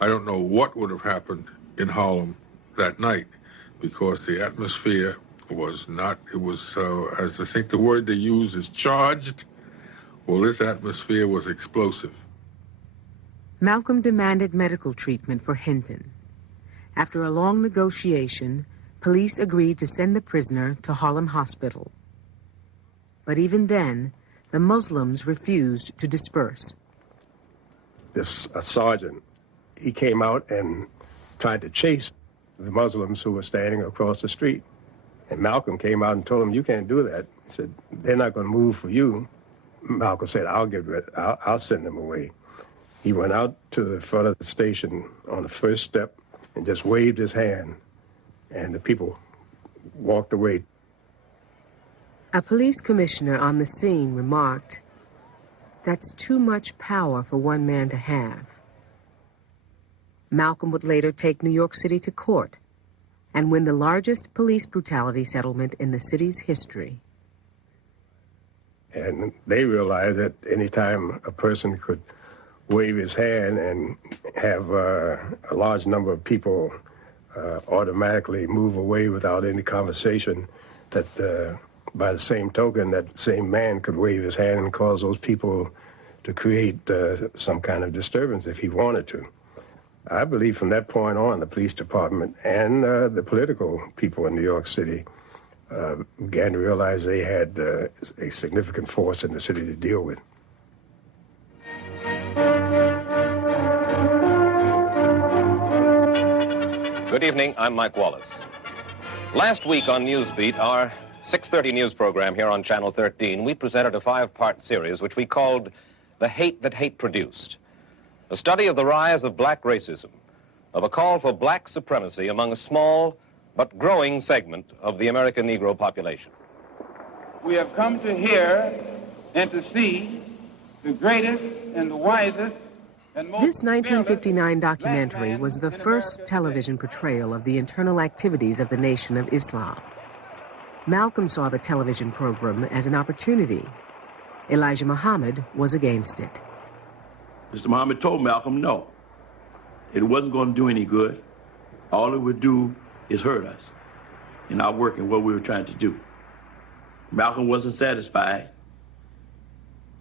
I don't know what would have happened in Harlem that night, because the atmosphere was not, it was, as I think the word they use is charged. Well, this atmosphere was explosive. Malcolm demanded medical treatment for Hinton. After a long negotiation, police agreed to send the prisoner to Harlem Hospital. But even then, the Muslims refused to disperse. This sergeant, he came out and tried to chase the Muslims who were standing across the street. And Malcolm came out and told him, "You can't do that." He said, "They're not going to move for you." Malcolm said, I'll send them away." He went out to the front of the station on the first step and just waved his hand, and the people walked away. A police commissioner on the scene remarked, "That's too much power for one man to have." Malcolm would later take New York City to court and win the largest police brutality settlement in the city's history. And they realized that any time a person could wave his hand and have a large number of people automatically move away without any conversation, that by the same token, that same man could wave his hand and cause those people to create some kind of disturbance if he wanted to. I believe from that point on, the police department and the political people in New York City began to realize they had a significant force in the city to deal with. Good evening, I'm Mike Wallace. Last week on Newsbeat, our 6:30 news program here on Channel 13, we presented a 5-part series which we called The Hate That Hate Produced. A study of the rise of black racism, of a call for black supremacy among a small but growing segment of the American Negro population. We have come to hear and to see the greatest and the wisest and most... This 1959 documentary was the first television portrayal of the internal activities of the Nation of Islam. Malcolm saw the television program as an opportunity. Elijah Muhammad was against it. Mr. Muhammad told Malcolm no. It wasn't going to do any good. All it would do is hurt us in our work and what we were trying to do. Malcolm wasn't satisfied.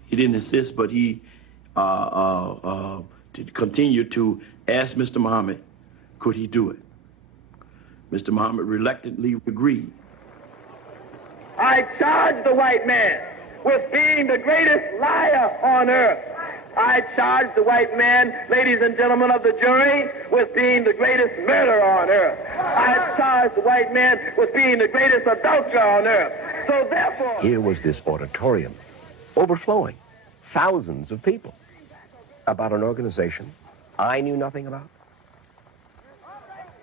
He didn't insist, but he continued to ask Mr. Muhammad, could he do it? Mr. Muhammad reluctantly agreed. I charge the white man with being the greatest liar on earth. I charge the white man, ladies and gentlemen of the jury, with being the greatest murderer on earth. I charge the white man with being the greatest adulterer on earth. So therefore... Here was this auditorium overflowing, thousands of people, about an organization I knew nothing about.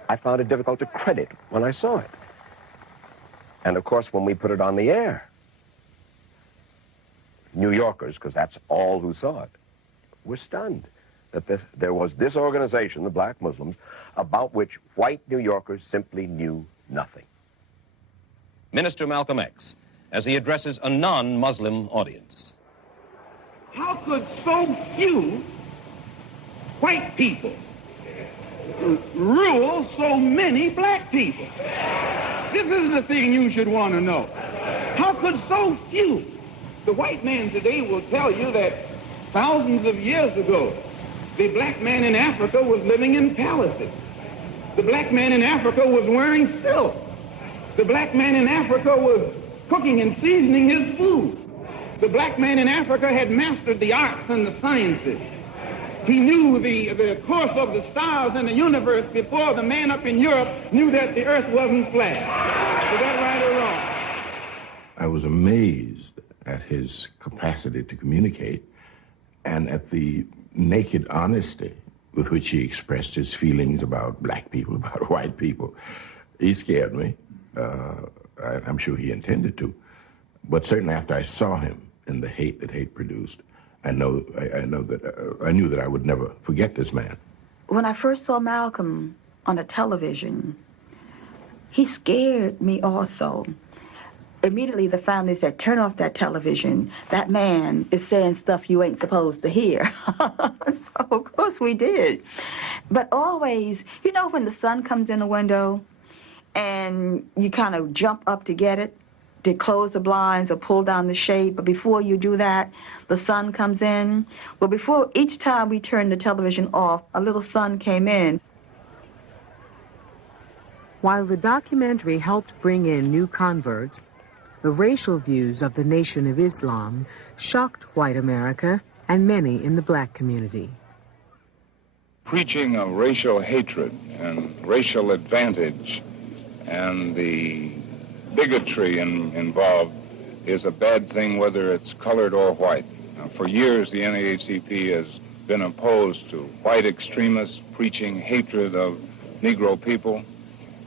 I found it difficult to credit when I saw it. And of course, when we put it on the air, New Yorkers, because that's all who saw it, were stunned that there was this organization, the Black Muslims, about which white New Yorkers simply knew nothing. Minister Malcolm X, as he addresses a non-Muslim audience. How could so few white people rule so many black people? This is the thing you should want to know. How could so few? The white man today will tell you that thousands of years ago, the black man in Africa was living in palaces. The black man in Africa was wearing silk. The black man in Africa was cooking and seasoning his food. The black man in Africa had mastered the arts and the sciences. He knew the course of the stars in the universe before the man up in Europe knew that the earth wasn't flat. Is that right or wrong? I was amazed at his capacity to communicate and at the naked honesty with which he expressed his feelings about black people, about white people. He scared me. I'm sure he intended to. But certainly after I saw him and the hate that hate produced, I knew that I would never forget this man. When I first saw Malcolm on the television, he scared me also. Immediately the family said, turn off that television. That man is saying stuff you ain't supposed to hear. So of course we did. But always, you know when the sun comes in the window and you kind of jump up to get it, to close the blinds or pull down the shade, but before you do that, the sun comes in. Well, before each time we turned the television off, a little sun came in. While the documentary helped bring in new converts, the racial views of the Nation of Islam shocked white America and many in the black community. Preaching of racial hatred and racial advantage and the bigotry involved is a bad thing, whether it's colored or white. Now, for years, the NAACP has been opposed to white extremists preaching hatred of Negro people,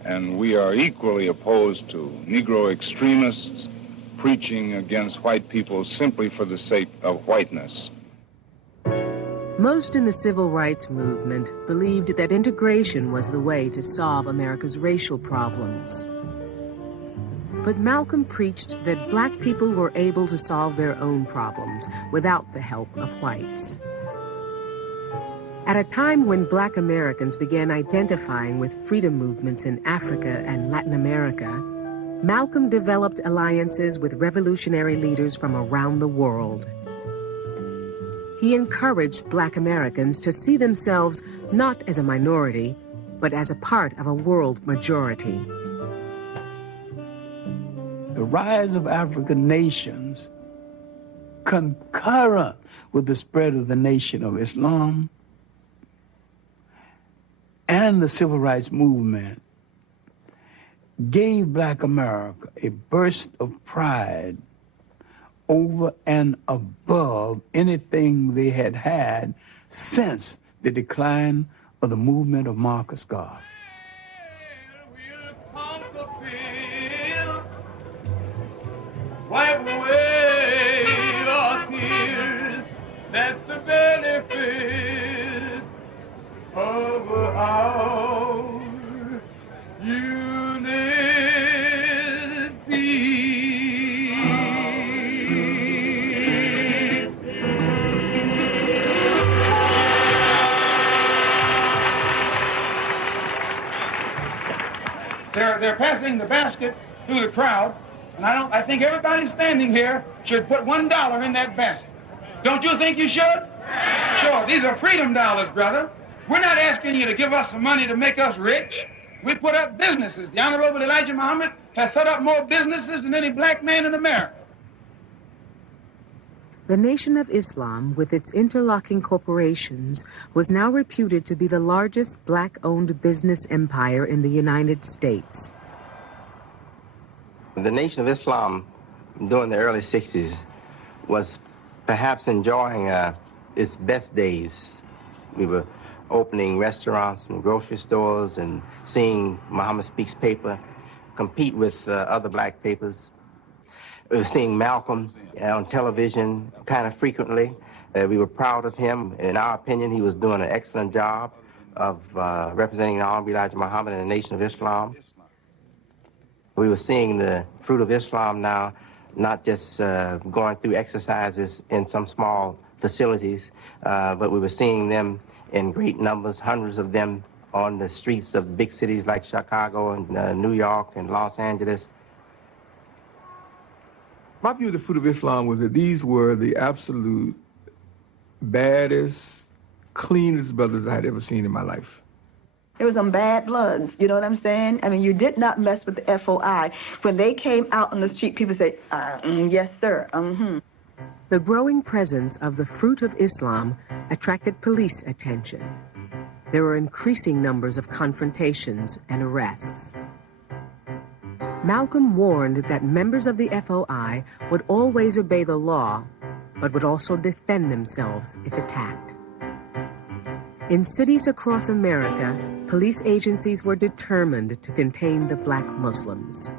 and we are equally opposed to Negro extremists preaching against white people simply for the sake of whiteness. Most in the civil rights movement believed that integration was the way to solve America's racial problems. But Malcolm preached that black people were able to solve their own problems without the help of whites. At a time when black Americans began identifying with freedom movements in Africa and Latin America, Malcolm developed alliances with revolutionary leaders from around the world. He encouraged black Americans to see themselves not as a minority, but as a part of a world majority. The rise of African nations, concurrent with the spread of the Nation of Islam and the civil rights movement, gave black America a burst of pride over and above anything they had had since the decline of the movement of Marcus Garvey. Wipe away our tears, that's the benefit of our unity. They're passing the basket through the crowd. And I think everybody standing here should put $1 in that basket. Don't you think you should? Sure, these are freedom dollars, brother. We're not asking you to give us some money to make us rich. We put up businesses. The Honorable Elijah Muhammad has set up more businesses than any black man in America. The Nation of Islam, with its interlocking corporations, was now reputed to be the largest black-owned business empire in the United States. The Nation of Islam during the early 60s was perhaps enjoying its best days. We were opening restaurants and grocery stores and seeing Muhammad Speaks paper compete with other black papers. We were seeing Malcolm on television kind of frequently. We were proud of him. In our opinion, he was doing an excellent job of representing the Honorable Elijah Muhammad and the Nation of Islam. We were seeing the fruit of Islam now, not just going through exercises in some small facilities, but we were seeing them in great numbers, hundreds of them on the streets of big cities like Chicago and New York and Los Angeles. My view of the fruit of Islam was that these were the absolute baddest, cleanest brothers I had ever seen in my life. It was some bad bloods, you know what I'm saying? I mean, you did not mess with the FOI. When they came out on the street, people say, yes, sir, The growing presence of the fruit of Islam attracted police attention. There were increasing numbers of confrontations and arrests. Malcolm warned that members of the FOI would always obey the law, but would also defend themselves if attacked. In cities across America, police agencies were determined to contain the black Muslims.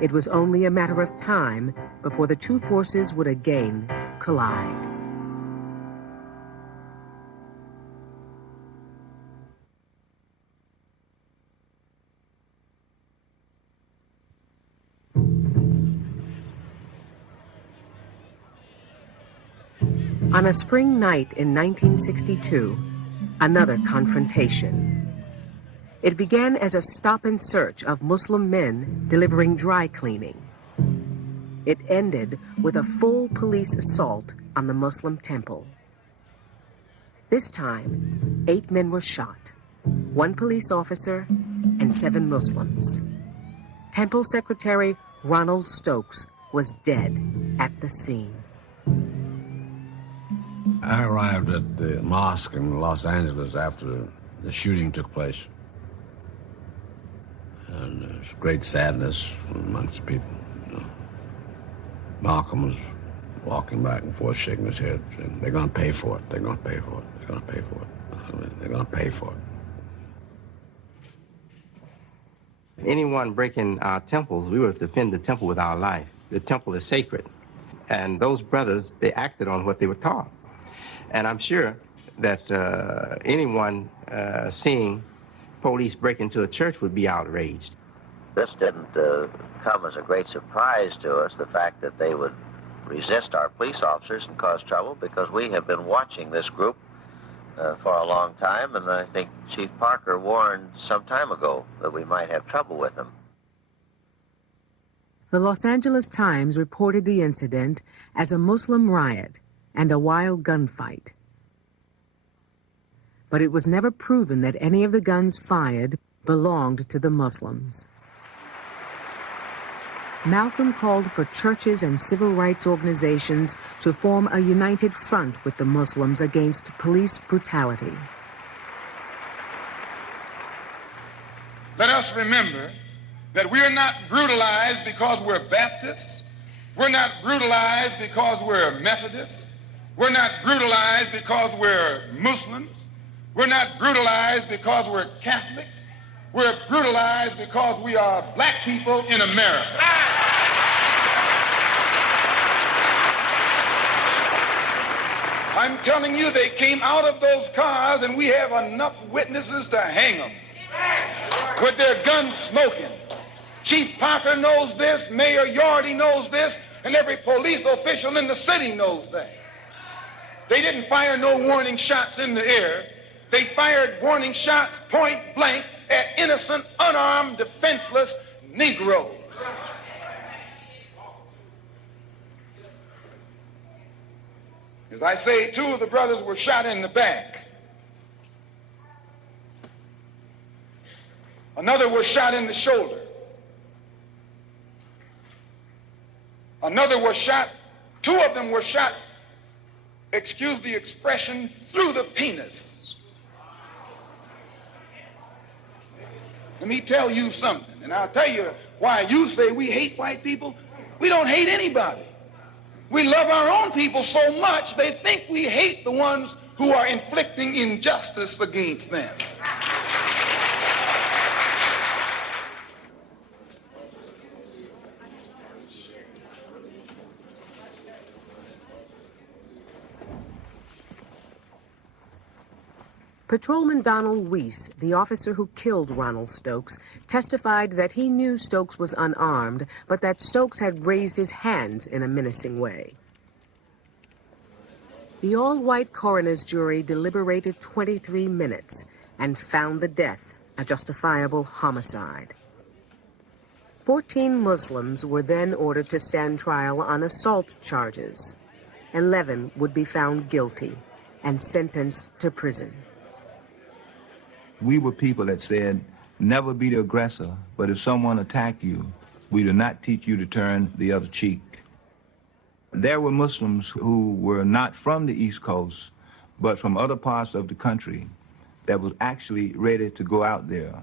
It was only a matter of time before the two forces would again collide. On a spring night in 1962, another confrontation. It began as a stop and search of Muslim men delivering dry cleaning. It ended with a full police assault on the Muslim temple. This time, 8 men were shot, 1 police officer and 7 Muslims. Temple Secretary Ronald Stokes was dead at the scene. I arrived at the mosque in Los Angeles after the shooting took place. And there's great sadness amongst the people. You know. Malcolm was walking back and forth, shaking his head, saying, they're going to pay for it, they're going to pay for it, they're going to pay for it, they're going to pay for it. Anyone breaking our temples, we would defend the temple with our life. The temple is sacred. And those brothers, they acted on what they were taught. And I'm sure that anyone seeing police break into a church would be outraged. This didn't come as a great surprise to us, the fact that they would resist our police officers and cause trouble, because we have been watching this group for a long time, and I think Chief Parker warned some time ago that we might have trouble with them. The Los Angeles Times reported the incident as a Muslim riot and a wild gunfight. But it was never proven that any of the guns fired belonged to the Muslims. Malcolm called for churches and civil rights organizations to form a united front with the Muslims against police brutality. Let us remember that we are not brutalized because we're Baptists. We're not brutalized because we're Methodists. We're not brutalized because we're Muslims. We're not brutalized because we're Catholics. We're brutalized because we are black people in America. I'm telling you, they came out of those cars and we have enough witnesses to hang them with their guns smoking. Chief Parker knows this, Mayor Yorty knows this, and every police official in the city knows that. They didn't fire no warning shots in the air. They fired warning shots point blank at innocent, unarmed, defenseless Negroes. As I say, 2 of the brothers were shot in the back. Another was shot in the shoulder. Another was shot, 2 of them were shot, excuse the expression, through the penis. Let me tell you something, and I'll tell you why you say we hate white people. We don't hate anybody. We love our own people so much they think we hate the ones who are inflicting injustice against them. Patrolman Donald Weiss, the officer who killed Ronald Stokes, testified that he knew Stokes was unarmed, but that Stokes had raised his hands in a menacing way. The all-white coroner's jury deliberated 23 minutes and found the death a justifiable homicide. 14 Muslims were then ordered to stand trial on assault charges. 11 would be found guilty and sentenced to prison. We were people that said, never be the aggressor, but if someone attacked you, we do not teach you to turn the other cheek. There were Muslims who were not from the East Coast, but from other parts of the country that was actually ready to go out there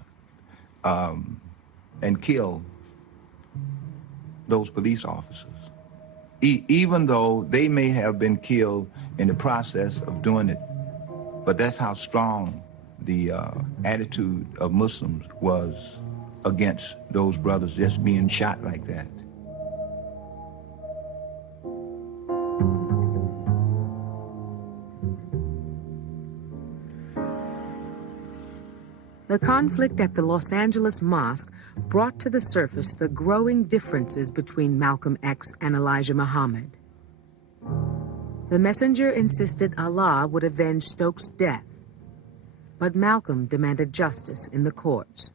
and kill those police officers, even though they may have been killed in the process of doing it. But that's how strong the attitude of Muslims was against those brothers just being shot like that. The conflict at the Los Angeles mosque brought to the surface the growing differences between Malcolm X and Elijah Muhammad. The messenger insisted Allah would avenge Stokes' death, but Malcolm demanded justice in the courts.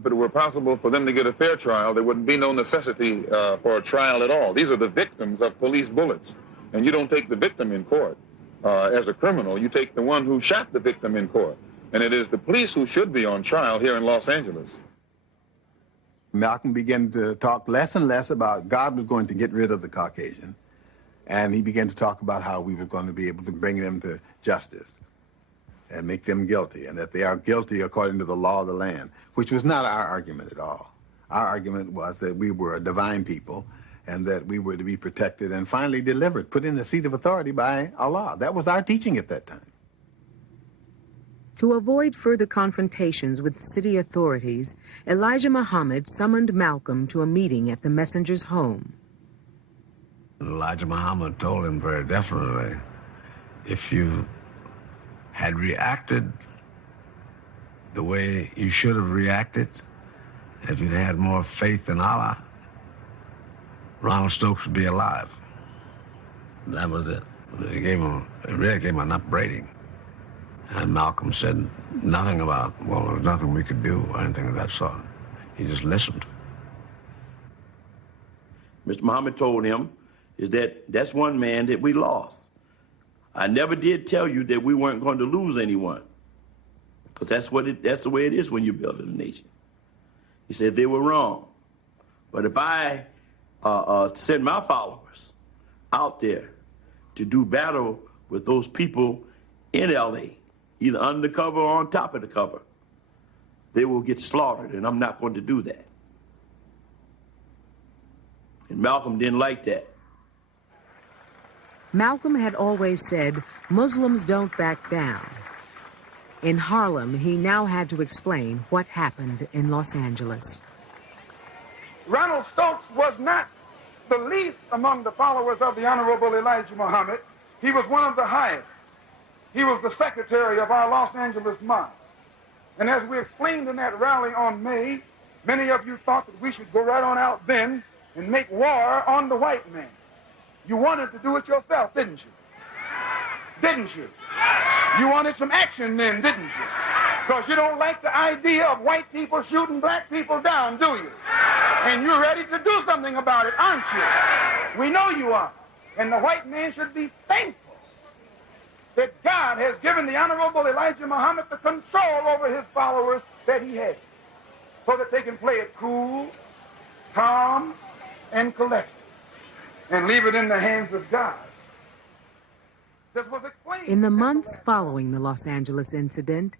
If it were possible for them to get a fair trial, there wouldn't be no necessity for a trial at all. These are the victims of police bullets, and you don't take the victim in court as a criminal. You take the one who shot the victim in court. And it is the police who should be on trial here in Los Angeles. Malcolm began to talk less and less about God was going to get rid of the Caucasian, and he began to talk about how we were going to be able to bring them to justice and make them guilty, and that they are guilty according to the law of the land, which was not our argument at all. Our argument was that we were a divine people and that we were to be protected and finally delivered, put in the seat of authority by Allah. That was our teaching at that time. To avoid further confrontations with city authorities, Elijah Muhammad summoned Malcolm to a meeting at the messenger's home. Elijah Muhammad told him very definitely, if you had reacted the way you should have reacted, if you'd had more faith in Allah, Ronald Stokes would be alive. That was it. It really gave him an upbraiding. And Malcolm said nothing about, well, there was nothing we could do or anything of that sort. He just listened. Mr. Muhammad told him is that that's one man that we lost. I never did tell you that we weren't going to lose anyone, because that's the way it is when you're building a nation. He said they were wrong. But if I send my followers out there to do battle with those people in L.A., either undercover or on top of the cover, they will get slaughtered, and I'm not going to do that. And Malcolm didn't like that. Malcolm had always said, Muslims don't back down. In Harlem, he now had to explain what happened in Los Angeles. Ronald Stokes was not the least among the followers of the Honorable Elijah Muhammad. He was one of the highest. He was the secretary of our Los Angeles mosque. And as we explained in that rally on May, many of you thought that we should go right on out then and make war on the white man. You wanted to do it yourself, didn't you? Didn't you? You wanted some action then, didn't you? Because you don't like the idea of white people shooting black people down, do you? And you're ready to do something about it, aren't you? We know you are. And the white man should be thankful that God has given the Honorable Elijah Muhammad the control over his followers that he has, so that they can play it cool, calm, and collected, and leave it in the hands of God. This was explained. In the months following the Los Angeles incident,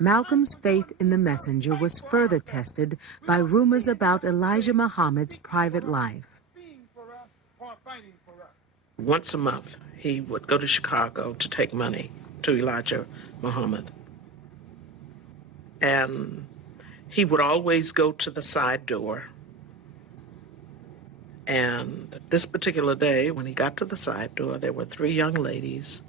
Malcolm's faith in the messenger was further tested by rumors about Elijah Muhammad's private life. Once a month, he would go to Chicago to take money to Elijah Muhammad. And he would always go to the side door. And this particular day, when he got to the side door, there were 3 young ladies.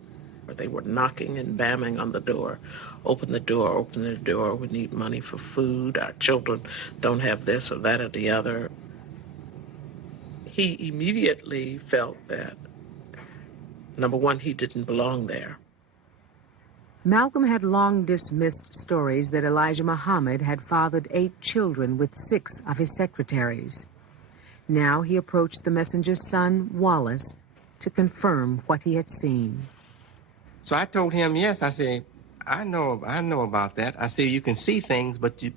They were knocking and bamming on the door. Open the door, open the door. We need money for food. Our children don't have this or that or the other. He immediately felt that, number one, he didn't belong there. Malcolm had long dismissed stories that Elijah Muhammad had fathered 8 children with 6 of his secretaries. Now he approached the messenger's son, Wallace, to confirm what he had seen. So I told him, yes, I said, I know about that. I said, you can see things, but you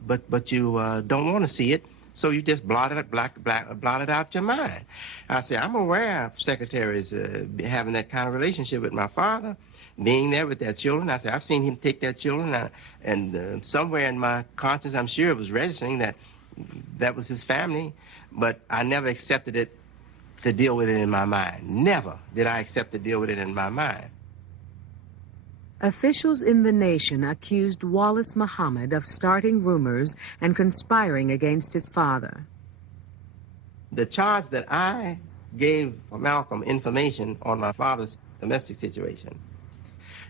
don't want to see it So you just blot it out your mind. I say, I'm aware of secretaries having that kind of relationship with my father, being there with their children. I say, I've seen him take their children, and somewhere in my conscience, I'm sure it was registering that that was his family, but I never accepted it to deal with it in my mind. Never did I accept to deal with it in my mind. Officials in the nation accused Wallace Muhammad of starting rumors and conspiring against his father. The charge that I gave Malcolm information on my father's domestic situation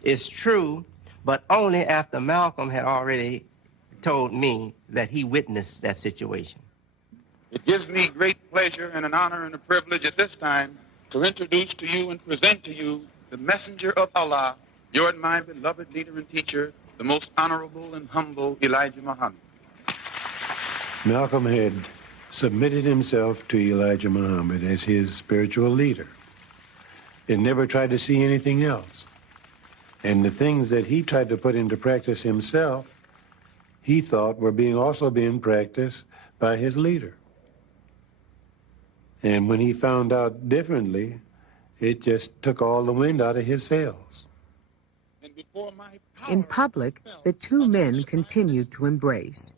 is true, but only after Malcolm had already told me that he witnessed that situation. It gives me great pleasure and an honor and a privilege at this time to introduce to you and present to you the messenger of Allah, your and my beloved leader and teacher, the most honorable and humble Elijah Muhammad. Malcolm had submitted himself to Elijah Muhammad as his spiritual leader and never tried to see anything else. And the things that he tried to put into practice himself, he thought were also being practiced by his leader. And when he found out differently, it just took all the wind out of his sails. In public, the two men continued to embrace.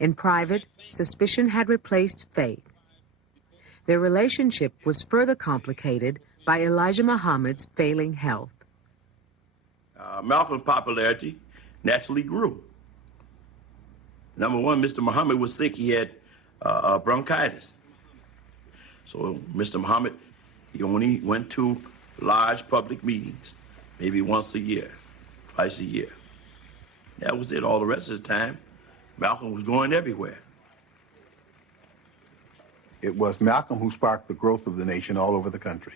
In private, suspicion had replaced faith. Their relationship was further complicated by Elijah Muhammad's failing health. Malcolm's popularity naturally grew. Number one, Mr. Muhammad was sick. He had bronchitis. So Mr. Muhammad, he only went to large public meetings, maybe once a year, twice a year. That was it. All the rest of the time, Malcolm was going everywhere. It was Malcolm who sparked the growth of the nation all over the country.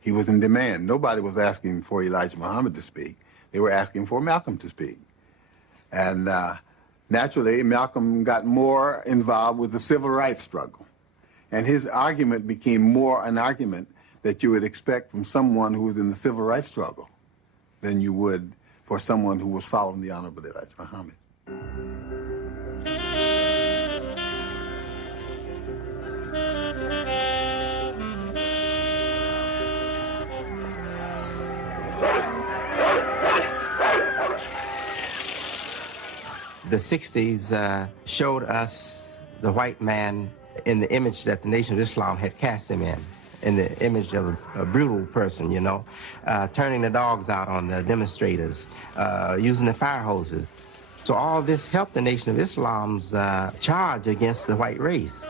He was in demand. Nobody was asking for Elijah Muhammad to speak. They were asking for Malcolm to speak. And naturally, Malcolm got more involved with the civil rights struggle. And his argument became more an argument that you would expect from someone who was in the civil rights struggle than you would for someone who was following the Honorable Elijah Muhammad. The 60s showed us the white man in the image that the Nation of Islam had cast him in the image of a brutal person, you know, turning the dogs out on the demonstrators, using the fire hoses. So all this helped the Nation of Islam's charge against the white race.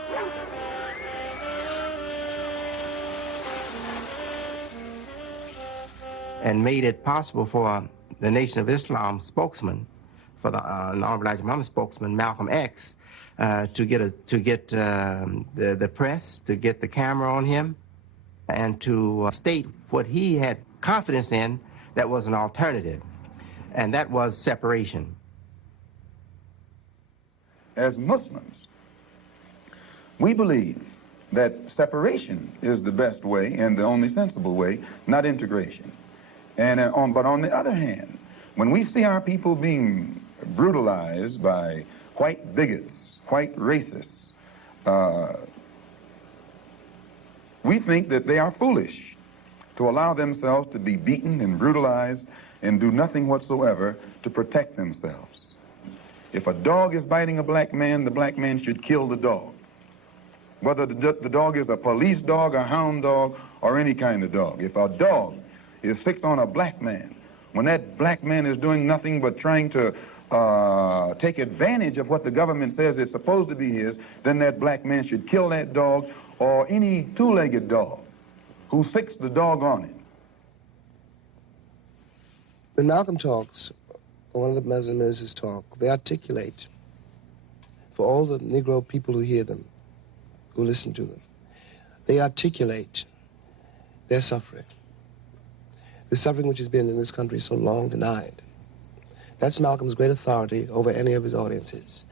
And made it possible for the Nation of Islam spokesman, for the Honorable Elijah Muhammad spokesman, Malcolm X, to get the press, to get the camera on him, and to state what he had confidence in that was an alternative, and that was separation. As Muslims, we believe that separation is the best way and the only sensible way, not integration. And but on the other hand, when we see our people being brutalized by white bigots, white racists, we think that they are foolish to allow themselves to be beaten and brutalized and do nothing whatsoever to protect themselves. If a dog is biting a black man, the black man should kill the dog. Whether the dog is a police dog, a hound dog, or any kind of dog. If a dog is fixed on a black man, when that black man is doing nothing but trying to take advantage of what the government says is supposed to be his, then that black man should kill that dog or any two-legged dog who fixed the dog on him. When Malcolm talks, one of the Muslims talk, they articulate for all the Negro people who hear them, who listen to them, they articulate their suffering. The suffering which has been in this country so long denied. That's Malcolm's great authority over any of his audiences.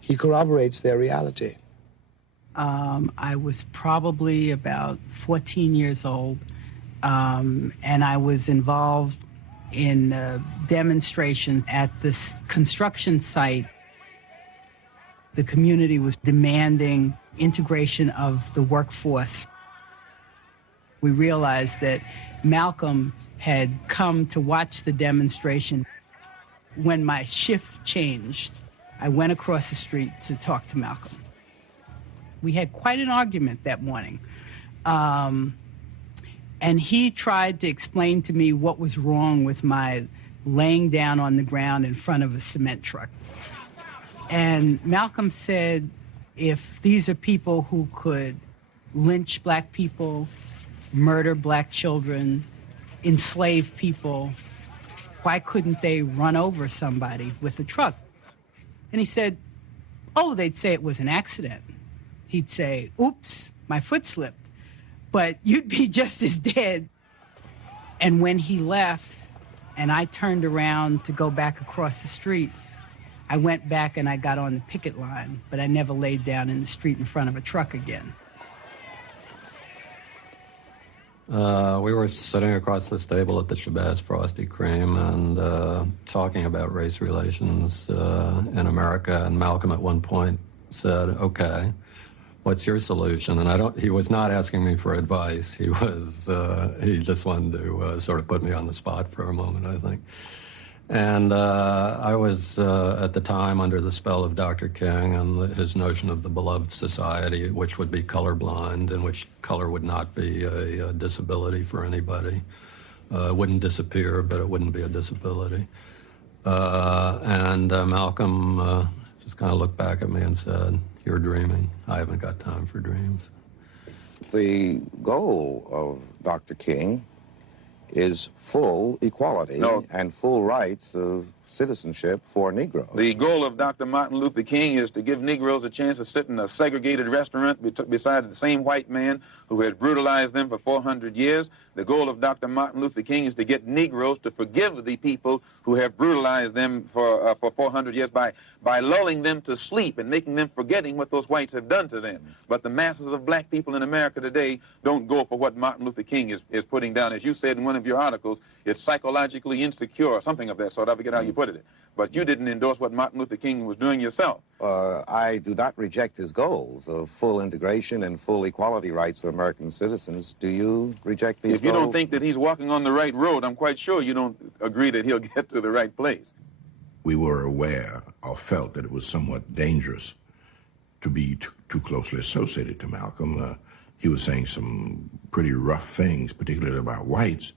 He corroborates their reality. I was probably about 14 years old, and I was involved in demonstrations at this construction site. The community was demanding integration of the workforce. We realized that Malcolm had come to watch the demonstration. When my shift changed, I went across the street to talk to Malcolm. We had quite an argument that morning. And he tried to explain to me what was wrong with my laying down on the ground in front of a cement truck. And Malcolm said, if these are people who could lynch black people, murder black children, enslave people, why couldn't they run over somebody with a truck? And he said, oh, they'd say it was an accident. He'd say, oops, my foot slipped. But you'd be just as dead. And when he left and I turned around to go back across the street, I went back and I got on the picket line, but I never laid down in the street in front of a truck again. We were sitting across this table at the Shabazz Frosty Cream and talking about race relations in America, and Malcolm at one point said, okay, what's your solution? And he was not asking me for advice. He just wanted to sort of put me on the spot for a moment, I think. And I was, at the time, under the spell of Dr. King and his notion of the beloved society, which would be colorblind, in which color would not be a disability for anybody. It wouldn't disappear, but it wouldn't be a disability. And Malcolm just kind of looked back at me and said, you're dreaming. I haven't got time for dreams. The goal of Dr. King is full equality and full rights of citizenship for Negroes. The goal of Dr. Martin Luther King is to give Negroes a chance to sit in a segregated restaurant beside the same white man who has brutalized them for 400 years. The goal of Dr. Martin Luther King is to get Negroes to forgive the people who have brutalized them for 400 years by lulling them to sleep and making them forgetting what those whites have done to them. But the masses of black people in America today don't go for what Martin Luther King is putting down. As you said in one of your articles, it's psychologically insecure or something of that sort. I forget how you put it. But you didn't endorse what Martin Luther King was doing yourself. I do not reject his goals of full integration and full equality rights for American citizens. Do you reject these goals? If you don't think that he's walking on the right road, I'm quite sure you don't agree that he'll get to the right place. We were aware or felt that it was somewhat dangerous to be too closely associated to Malcolm. He was saying some pretty rough things, particularly about whites,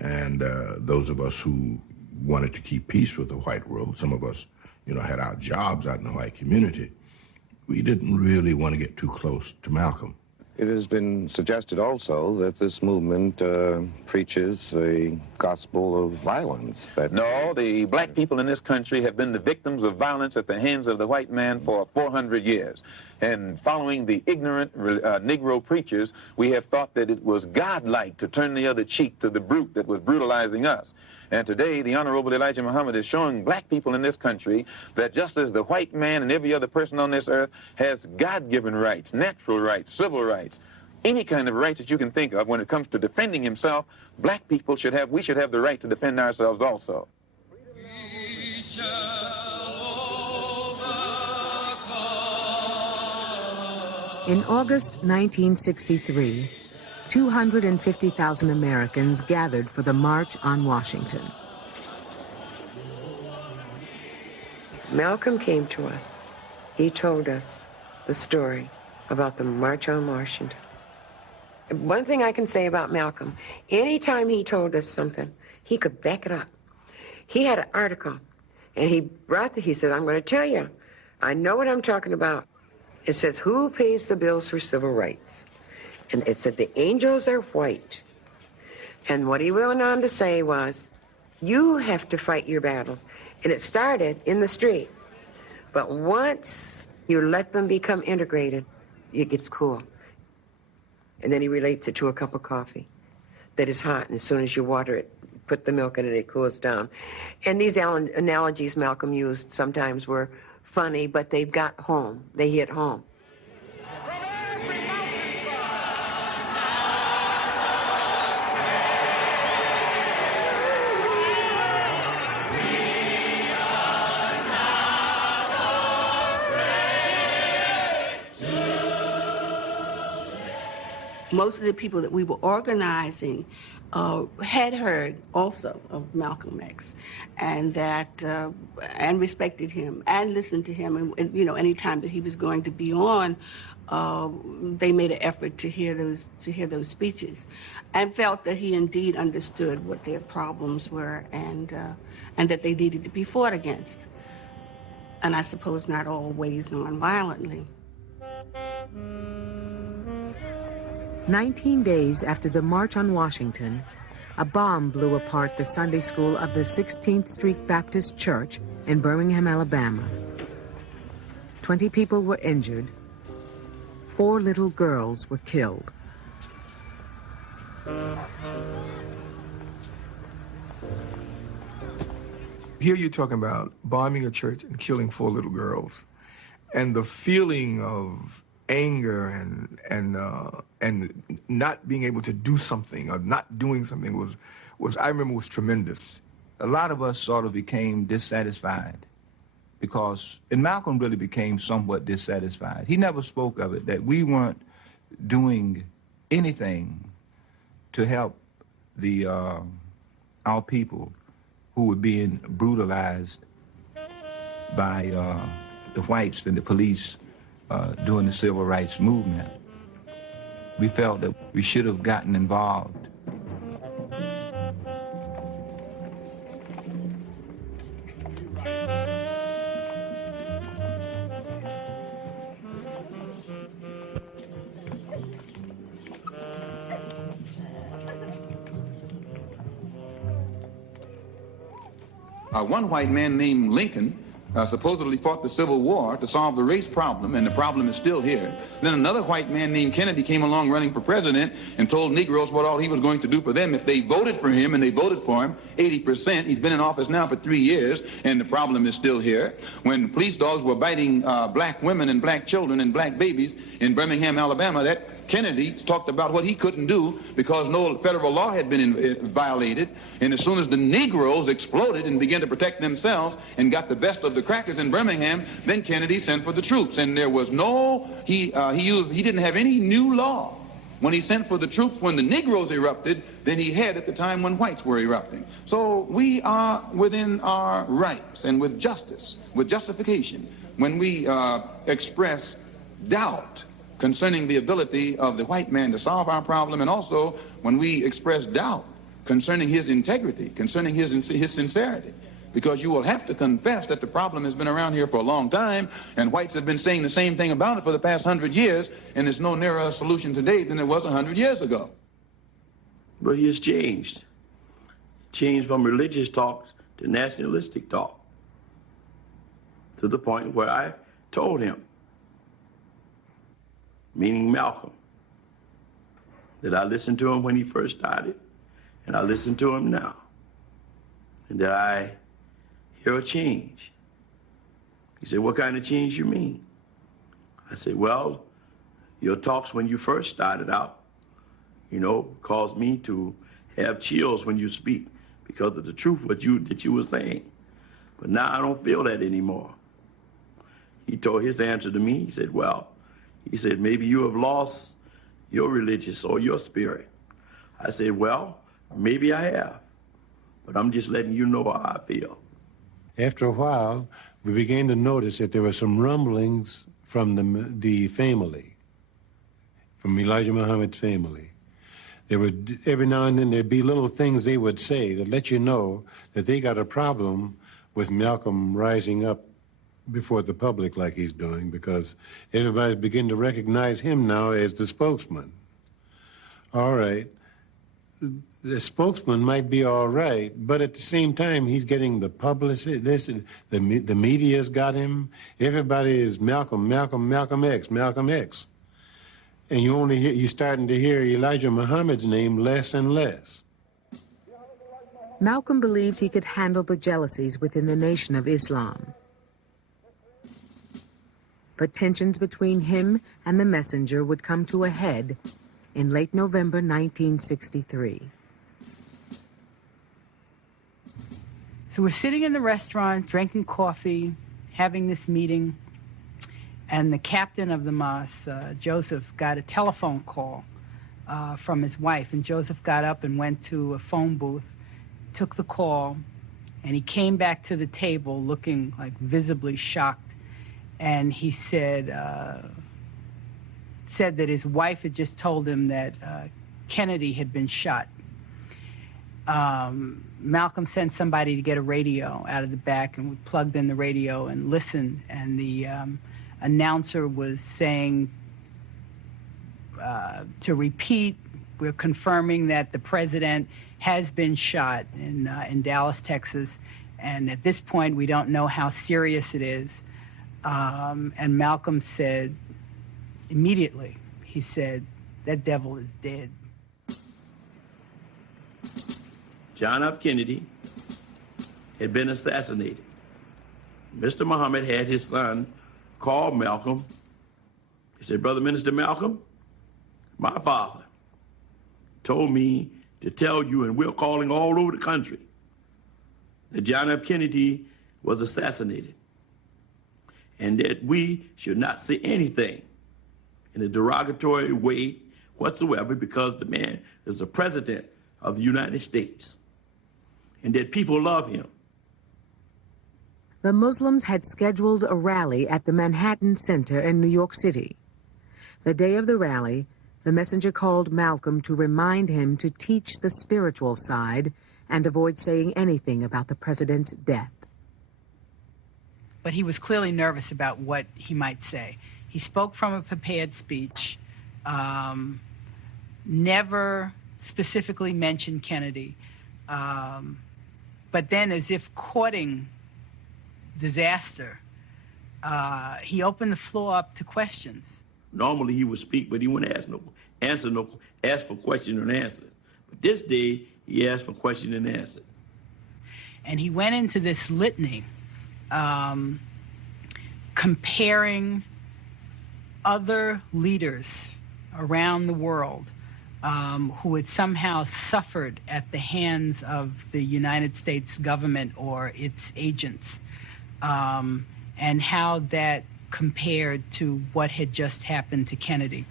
and those of us who wanted to keep peace with the white world, some of us, had our jobs out in the white community, we didn't really want to get too close to Malcolm. It has been suggested also that this movement preaches a gospel of violence. No, the black people in this country have been the victims of violence at the hands of the white man for 400 years. And following the ignorant Negro preachers, we have thought that it was godlike to turn the other cheek to the brute that was brutalizing us. And today, the Honorable Elijah Muhammad is showing black people in this country that just as the white man and every other person on this earth has God-given rights, natural rights, civil rights, any kind of rights that you can think of when it comes to defending himself, black people we should have the right to defend ourselves also. In August 1963, 250,000 Americans gathered for the March on Washington. Malcolm came to us. He told us the story about the March on Washington. One thing I can say about Malcolm, anytime he told us something, he could back it up. He had an article, and he said, I'm going to tell you, I know what I'm talking about. It says, who pays the bills for civil rights? And it said, the angels are white. And what he went on to say was, you have to fight your battles. And it started in the street. But once you let them become integrated, it gets cool. And then he relates it to a cup of coffee that is hot. And as soon as you water it, put the milk in it, it cools down. And these analogies Malcolm used sometimes were funny, but they got home. They hit home. most of the people that we were organizing had heard also of Malcolm X, and that and respected him and listened to him, and you know, any time that he was going to be on, they made an effort to hear those speeches, and felt that he indeed understood what their problems were, and that they needed to be fought against, and I suppose not always non-violently. 19 days after the March on Washington, a bomb blew apart the Sunday school of the 16th Street Baptist Church in Birmingham, Alabama. 20 people were injured. 4 little girls were killed. Here you're talking about bombing a church and killing 4 little girls. And the feeling of anger and not being able to do something or not doing something was I remember was tremendous. A lot of us sort of became dissatisfied because, and Malcolm really became somewhat dissatisfied. He never spoke of it, that we weren't doing anything to help the our people who were being brutalized by the whites and the police during the civil rights movement. We felt that we should have gotten involved. One white man named Lincoln supposedly fought the Civil War to solve the race problem, and the problem is still here. Then another white man named Kennedy came along running for president and told Negroes what all he was going to do for them if they voted for him, and they voted for him, 80%. He's been in office now for 3 years, and the problem is still here. When police dogs were biting black women and black children and black babies in Birmingham, Alabama, that Kennedy talked about what he couldn't do because no federal law had been violated. And as soon as the Negroes exploded and began to protect themselves and got the best of the crackers in Birmingham, then Kennedy sent for the troops. And there was no, he didn't have any new law when he sent for the troops when the Negroes erupted than he had at the time when whites were erupting. So we are within our rights and with justice, with justification, when we express doubt concerning the ability of the white man to solve our problem, and also when we express doubt concerning his integrity, concerning his sincerity. Because you will have to confess that the problem has been around here for a long time, and whites have been saying the same thing about it for the past 100 years, and there's no nearer a solution today than it was 100 years ago. But he has changed. Changed from religious talks to nationalistic talk, to the point where I told him, meaning Malcolm, that I listened to him when he first started, and I listen to him now, and that I hear a change. He said, what kind of change you mean? I said, well, your talks when you first started out, you know, caused me to have chills when you speak because of the truth that you were saying. But now I don't feel that anymore. He told his answer to me, he said, well, he said, maybe you have lost your religious or your spirit. I said, well, maybe I have, but I'm just letting you know how I feel. After a while, we began to notice that there were some rumblings from the family, from Elijah Muhammad's family. There would, every now and then, there'd be little things they would say that let you know that they got a problem with Malcolm rising up before the public like he's doing, because everybody's beginning to recognize him now as the spokesman. All right, the spokesman might be all right, but at the same time, he's getting the publicity. The media's got him. Everybody is Malcolm X, Malcolm X. And you're starting to hear Elijah Muhammad's name less and less. Malcolm believed he could handle the jealousies within the Nation of Islam. But tensions between him and the messenger would come to a head in late November 1963. So we're sitting in the restaurant, drinking coffee, having this meeting, and the captain of the mosque, Joseph, got a telephone call from his wife. And Joseph got up and went to a phone booth, took the call, and he came back to the table looking like visibly shocked. And he said that his wife had just told him that Kennedy had been shot. Malcolm sent somebody to get a radio out of the back, and we plugged in the radio and listened, and the announcer was saying to repeat, we're confirming that the president has been shot in Dallas, Texas, and at this point we don't know how serious it is. And Malcolm said, immediately, he said, that devil is dead. John F. Kennedy had been assassinated. Mr. Muhammad had his son call Malcolm. He said, Brother Minister Malcolm, my father told me to tell you, and we're calling all over the country, that John F. Kennedy was assassinated, and that we should not say anything in a derogatory way whatsoever, because the man is the president of the United States, and that people love him. The Muslims had scheduled a rally at the Manhattan Center in New York City. The day of the rally, the messenger called Malcolm to remind him to teach the spiritual side and avoid saying anything about the president's death. But he was clearly nervous about what he might say. He spoke from a prepared speech, never specifically mentioned Kennedy, but then, as if courting disaster, he opened the floor up to questions. Normally he would speak, but he wouldn't ask for question and answer. But this day, he asked for question and answer. And he went into this litany, comparing other leaders around the world who had somehow suffered at the hands of the United States government or its agents, and how that compared to what had just happened to Kennedy.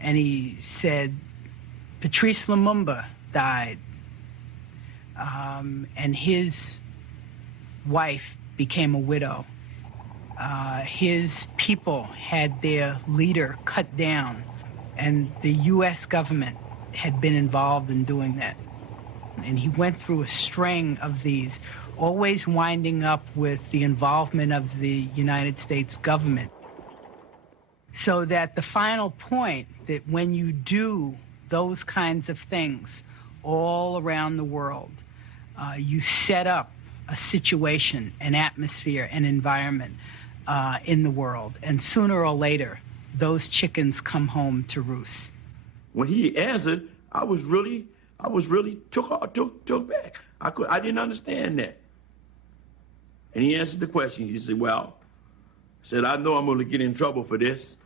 And he said, Patrice Lumumba died, and his wife became a widow. His people had their leader cut down, and the U.S. government had been involved in doing that. And he went through a string of these, always winding up with the involvement of the United States government. So that the final point, that when you do those kinds of things all around the world, you set up a situation, an atmosphere, an environment in the world. And sooner or later, those chickens come home to roost. When he answered, I was really took back. I didn't understand that. And he answered the question. He said, I know I'm going to get in trouble for this,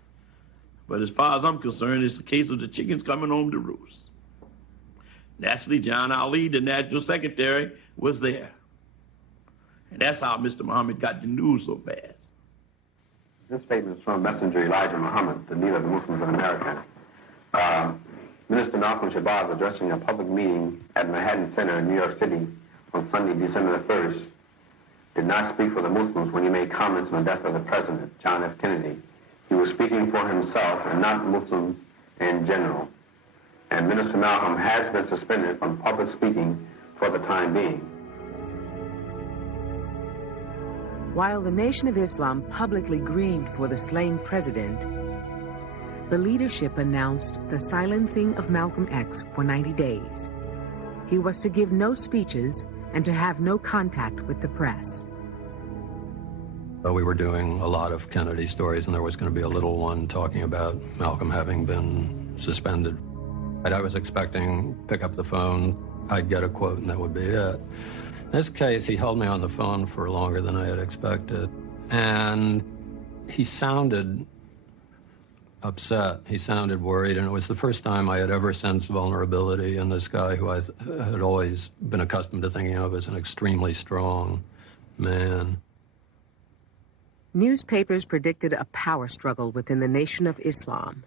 but as far as I'm concerned, it's a case of the chickens coming home to roost. Naturally, John Ali, the national secretary, was there. And that's how Mr. Muhammad got the news so fast. This statement is from Messenger Elijah Muhammad, the leader of the Muslims in America. Minister Malcolm Shabazz, addressing a public meeting at Manhattan Center in New York City on Sunday, December the 1st, did not speak for the Muslims when he made comments on the death of the president, John F. Kennedy. He was speaking for himself and not Muslims in general. And Minister Malcolm has been suspended from public speaking for the time being. While the Nation of Islam publicly grieved for the slain president, the leadership announced the silencing of Malcolm X for 90 days. He was to give no speeches and to have no contact with the press. We were doing a lot of Kennedy stories, and there was going to be a little one talking about Malcolm having been suspended. I was expecting pick up the phone, I'd get a quote, and that would be it. In this case, he held me on the phone for longer than I had expected, and he sounded upset. He sounded worried, and it was the first time I had ever sensed vulnerability in this guy who I had always been accustomed to thinking of as an extremely strong man. Newspapers predicted a power struggle within the Nation of Islam.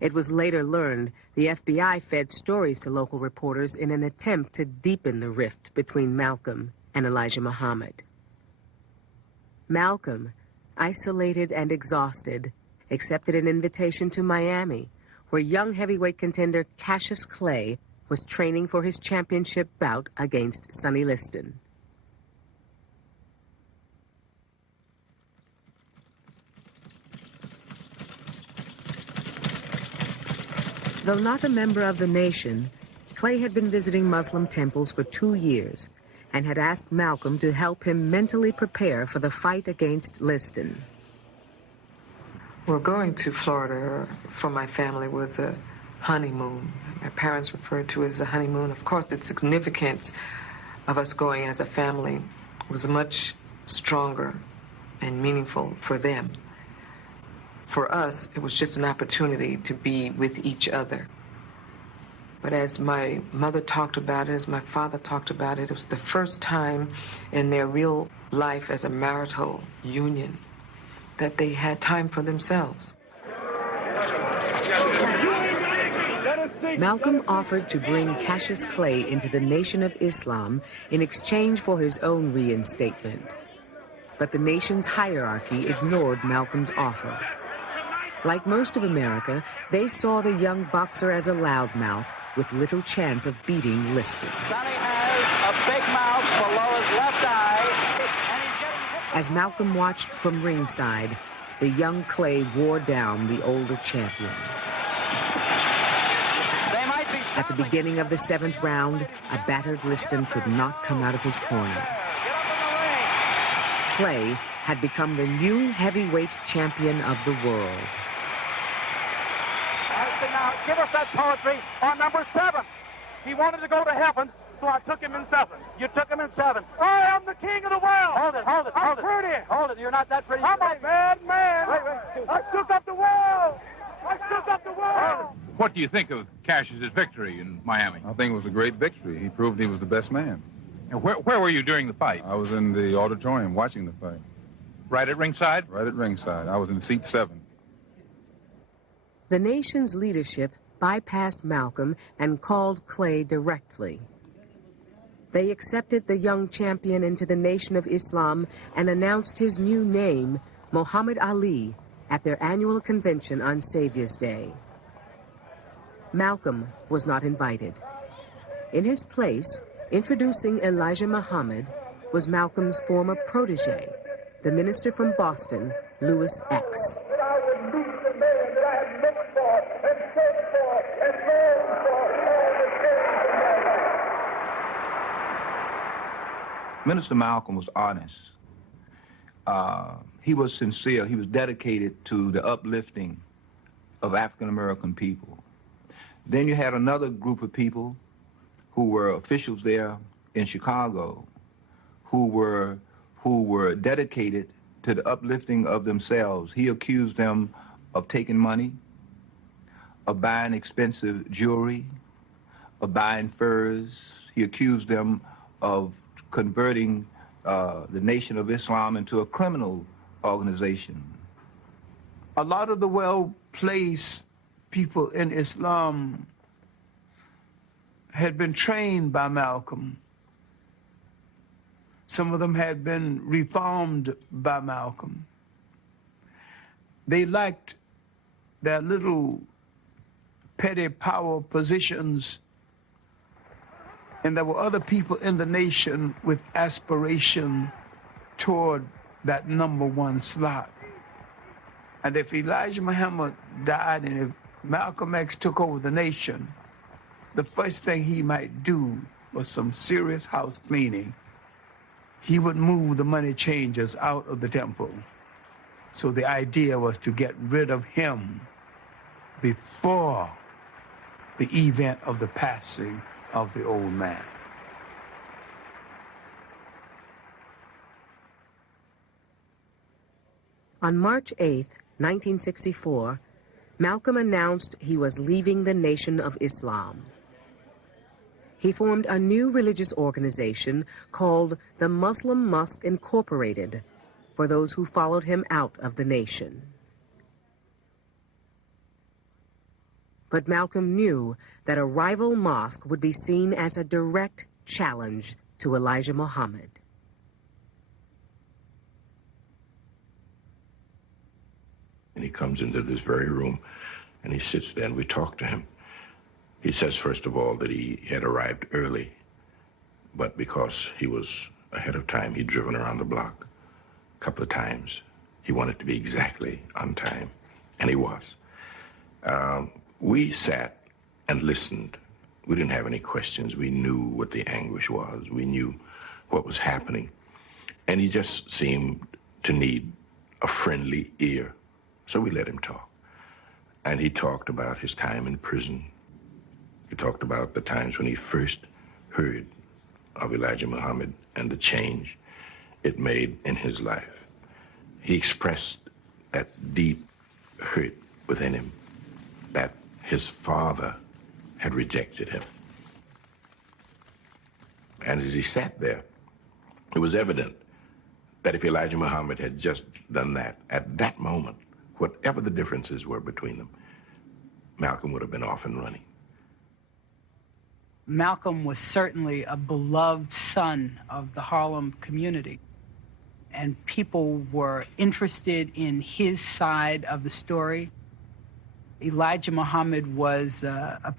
It was later learned the FBI fed stories to local reporters in an attempt to deepen the rift between Malcolm and Elijah Muhammad. Malcolm, isolated and exhausted, accepted an invitation to Miami, where young heavyweight contender Cassius Clay was training for his championship bout against Sonny Liston. Though not a member of the nation, Clay had been visiting Muslim temples for 2 years and had asked Malcolm to help him mentally prepare for the fight against Liston. Well, going to Florida for my family was a honeymoon. My parents referred to it as a honeymoon. Of course, the significance of us going as a family was much stronger and meaningful for them. For us, it was just an opportunity to be with each other. But as my mother talked about it, as my father talked about it, it was the first time in their real life as a marital union that they had time for themselves. Malcolm offered to bring Cassius Clay into the Nation of Islam in exchange for his own reinstatement. But the nation's hierarchy ignored Malcolm's offer. Like most of America, they saw the young boxer as a loudmouth with little chance of beating Liston. Sonny has a big mouth below his left eye. As Malcolm watched from ringside, the young Clay wore down the older champion. At the beginning of the 7th round, a battered Liston could not come out of his corner. Clay had become the new heavyweight champion of the world. Now, give us that poetry on number 7. He wanted to go to heaven, so I took him in 7. You took him in 7. I am the king of the world. Hold it, hold it, hold it. I'm pretty. Hold it, you're not that pretty. I'm a bad man. Wait. I shook up the world. I shook up the world. What do you think of Cassius's victory in Miami? I think it was a great victory. He proved he was the best man. And where were you during the fight? I was in the auditorium watching the fight. Right at ringside? Right at ringside. I was in seat 7. The nation's leadership bypassed Malcolm and called Clay directly. They accepted the young champion into the Nation of Islam and announced his new name, Muhammad Ali, at their annual convention on Savior's Day. Malcolm was not invited. In his place, introducing Elijah Muhammad, was Malcolm's former protege, the minister from Boston, Louis X. Minister Malcolm was honest. He was sincere. He was dedicated to the uplifting of African-American people. Then you had another group of people who were officials there in Chicago who were dedicated to the uplifting of themselves. He accused them of taking money, of buying expensive jewelry, of buying furs. He accused them of converting the Nation of Islam into a criminal organization. A lot of the well-placed people in Islam had been trained by Malcolm. Some of them had been reformed by Malcolm. They liked their little petty power positions, and there were other people in the nation with aspiration toward that #1 slot. And if Elijah Muhammad died and if Malcolm X took over the nation, the first thing he might do was some serious house cleaning. He would move the money changers out of the temple. So the idea was to get rid of him before the event of the passing of the old man. On March 8, 1964, Malcolm announced he was leaving the Nation of Islam. He formed a new religious organization called the Muslim Mosque Incorporated for those who followed him out of the nation. but Malcolm knew that a rival mosque would be seen as a direct challenge to Elijah Muhammad. And he comes into this very room, and he sits there, and we talk to him. He says, first of all, that he had arrived early, but because he was ahead of time, he'd driven around the block a couple of times. He wanted to be exactly on time, and he was. We sat and listened. We didn't have any questions. We knew what the anguish was. We knew what was happening. And he just seemed to need a friendly ear. So we let him talk. And he talked about his time in prison. He talked about the times when he first heard of Elijah Muhammad and the change it made in his life. He expressed that deep hurt within him that his father had rejected him. And as he sat there, it was evident that if Elijah Muhammad had just done that at that moment, whatever the differences were between them, Malcolm would have been off and running. Malcolm was certainly a beloved son of the Harlem community, and people were interested in his side of the story. Elijah Muhammad was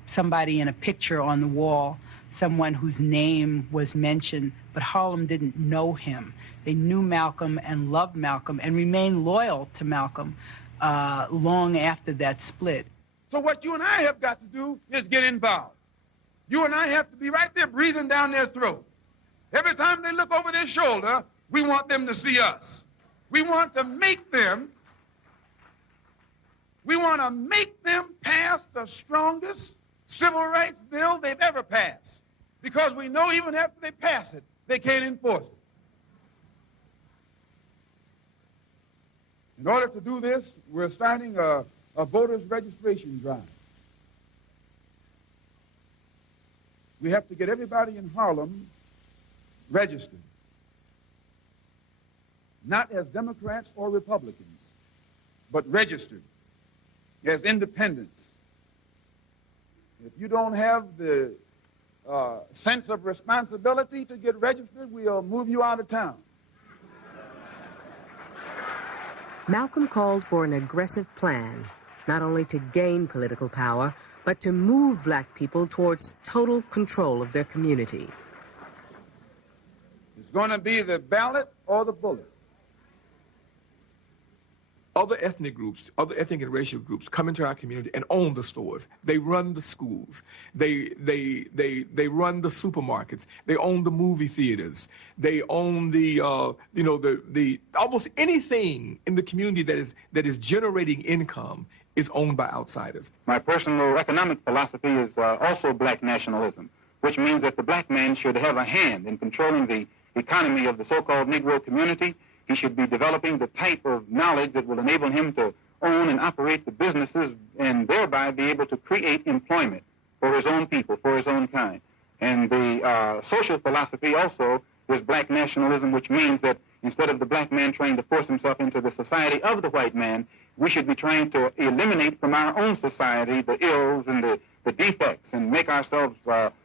somebody in a picture on the wall, someone whose name was mentioned, but Harlem didn't know him. They knew Malcolm and loved Malcolm and remained loyal to Malcolm long after that split. So what you and I have got to do is get involved. You and I have to be right there breathing down their throat. Every time they look over their shoulder, we want them to see us. We want to make them pass the strongest civil rights bill they've ever passed. Because we know even after they pass it, they can't enforce it. In order to do this, we're starting a voters registration drive. We have to get everybody in Harlem registered, not as Democrats or Republicans, but registered as independents. If you don't have the sense of responsibility to get registered, we'll move you out of town. Malcolm called for an aggressive plan, not only to gain political power, but to move black people towards total control of their community. It's going to be the ballot or the bullet. Other ethnic groups, other ethnic and racial groups come into our community and own the stores. They run the schools. They run the supermarkets. They own the movie theaters. They own the almost anything in the community that is generating income is owned by outsiders. My personal economic philosophy is also black nationalism, which means that the black man should have a hand in controlling the economy of the so-called Negro community. He should be developing the type of knowledge that will enable him to own and operate the businesses and thereby be able to create employment for his own people, for his own kind. And the social philosophy also is black nationalism, which means that instead of the black man trying to force himself into the society of the white man, we should be trying to eliminate from our own society the ills and the defects and make ourselves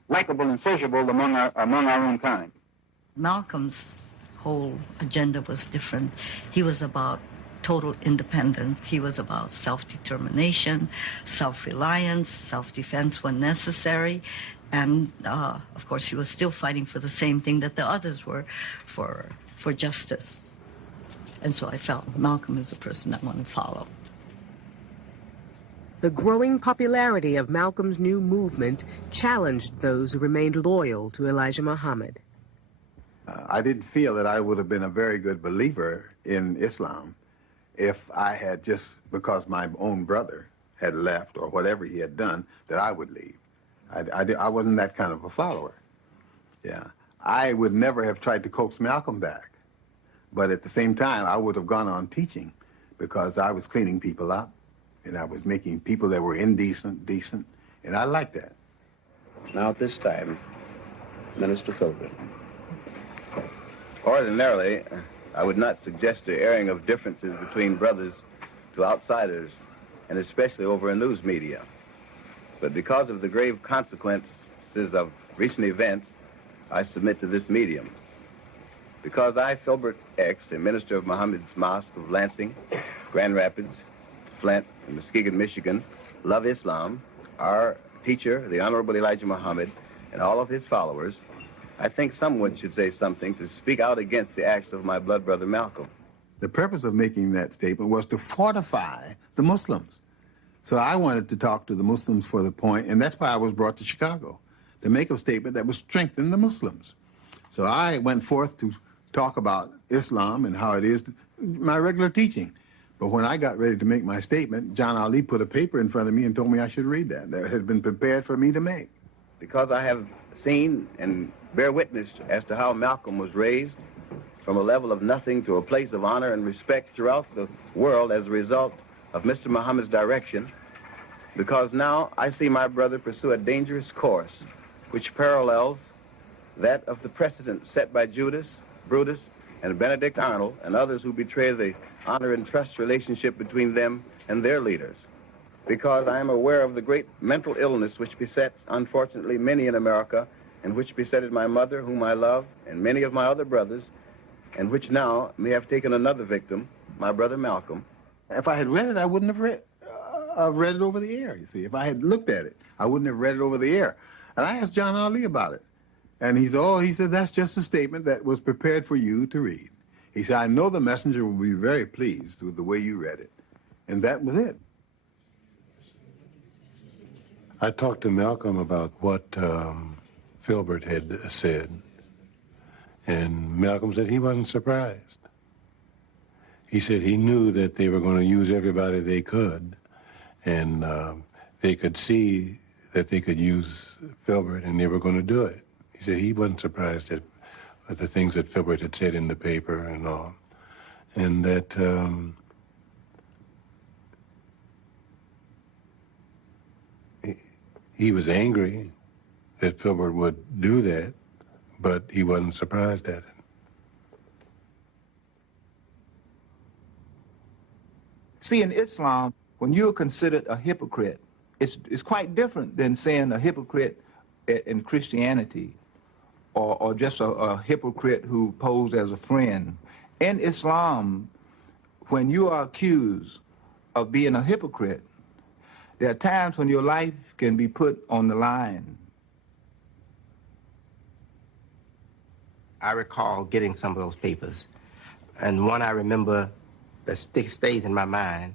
likable and sociable among our own kind. Malcolm's whole agenda was different. He was about total independence. He was about self-determination, self-reliance, self-defense when necessary. And, of course, he was still fighting for the same thing that the others were, for justice. And so I felt Malcolm is a person I want to follow. The growing popularity of Malcolm's new movement challenged those who remained loyal to Elijah Muhammad. I didn't feel that I would have been a very good believer in Islam if I had just, because my own brother had left or whatever he had done, that I would leave. I wasn't that kind of a follower. Yeah. I would never have tried to coax Malcolm back. But at the same time, I would have gone on teaching because I was cleaning people up and I was making people that were indecent, decent, and I liked that. Now at this time, Minister Philbin. Ordinarily, I would not suggest the airing of differences between brothers to outsiders, and especially over a news media. But because of the grave consequences of recent events, I submit to this medium. Because I, Filbert X, a minister of Muhammad's Mosque of Lansing, Grand Rapids, Flint, and Muskegon, Michigan, love Islam, our teacher, the Honorable Elijah Muhammad, and all of his followers, I think someone should say something to speak out against the acts of my blood brother Malcolm. The purpose of making that statement was to fortify the Muslims. So I wanted to talk to the Muslims for the point, and that's why I was brought to Chicago, to make a statement that would strengthen the Muslims. So I went forth to talk about Islam and how it is my regular teaching. But when I got ready to make my statement, John Ali put a paper in front of me and told me I should read that had been prepared for me to make. Because I have seen and bear witness as to how Malcolm was raised from a level of nothing to a place of honor and respect throughout the world as a result of Mr. Muhammad's direction, because now I see my brother pursue a dangerous course which parallels that of the precedent set by Judas, Brutus, and Benedict Arnold and others who betray the honor and trust relationship between them and their leaders. Because I am aware of the great mental illness which besets, unfortunately, many in America, and which besetted my mother, whom I love, and many of my other brothers, and which now may have taken another victim, my brother Malcolm. If I had read it, I wouldn't have read it over the air, you see. If I had looked at it, I wouldn't have read it over the air. And I asked John Ali about it. And he said, that's just a statement that was prepared for you to read. He said, I know the messenger will be very pleased with the way you read it. And that was it. I talked to Malcolm about what Filbert had said. And Malcolm said he wasn't surprised. He said he knew that they were going to use everybody they could. And they could see that they could use Filbert, and they were going to do it. He said he wasn't surprised at the things that Filbert had said in the paper and all. And that he was angry that Filbert would do that, but he wasn't surprised at it. See, in Islam, when you're considered a hypocrite, it's quite different than saying a hypocrite in Christianity or just a hypocrite who posed as a friend. In Islam, when you are accused of being a hypocrite, there are times when your life can be put on the line. I recall getting some of those papers, and one I remember that stays in my mind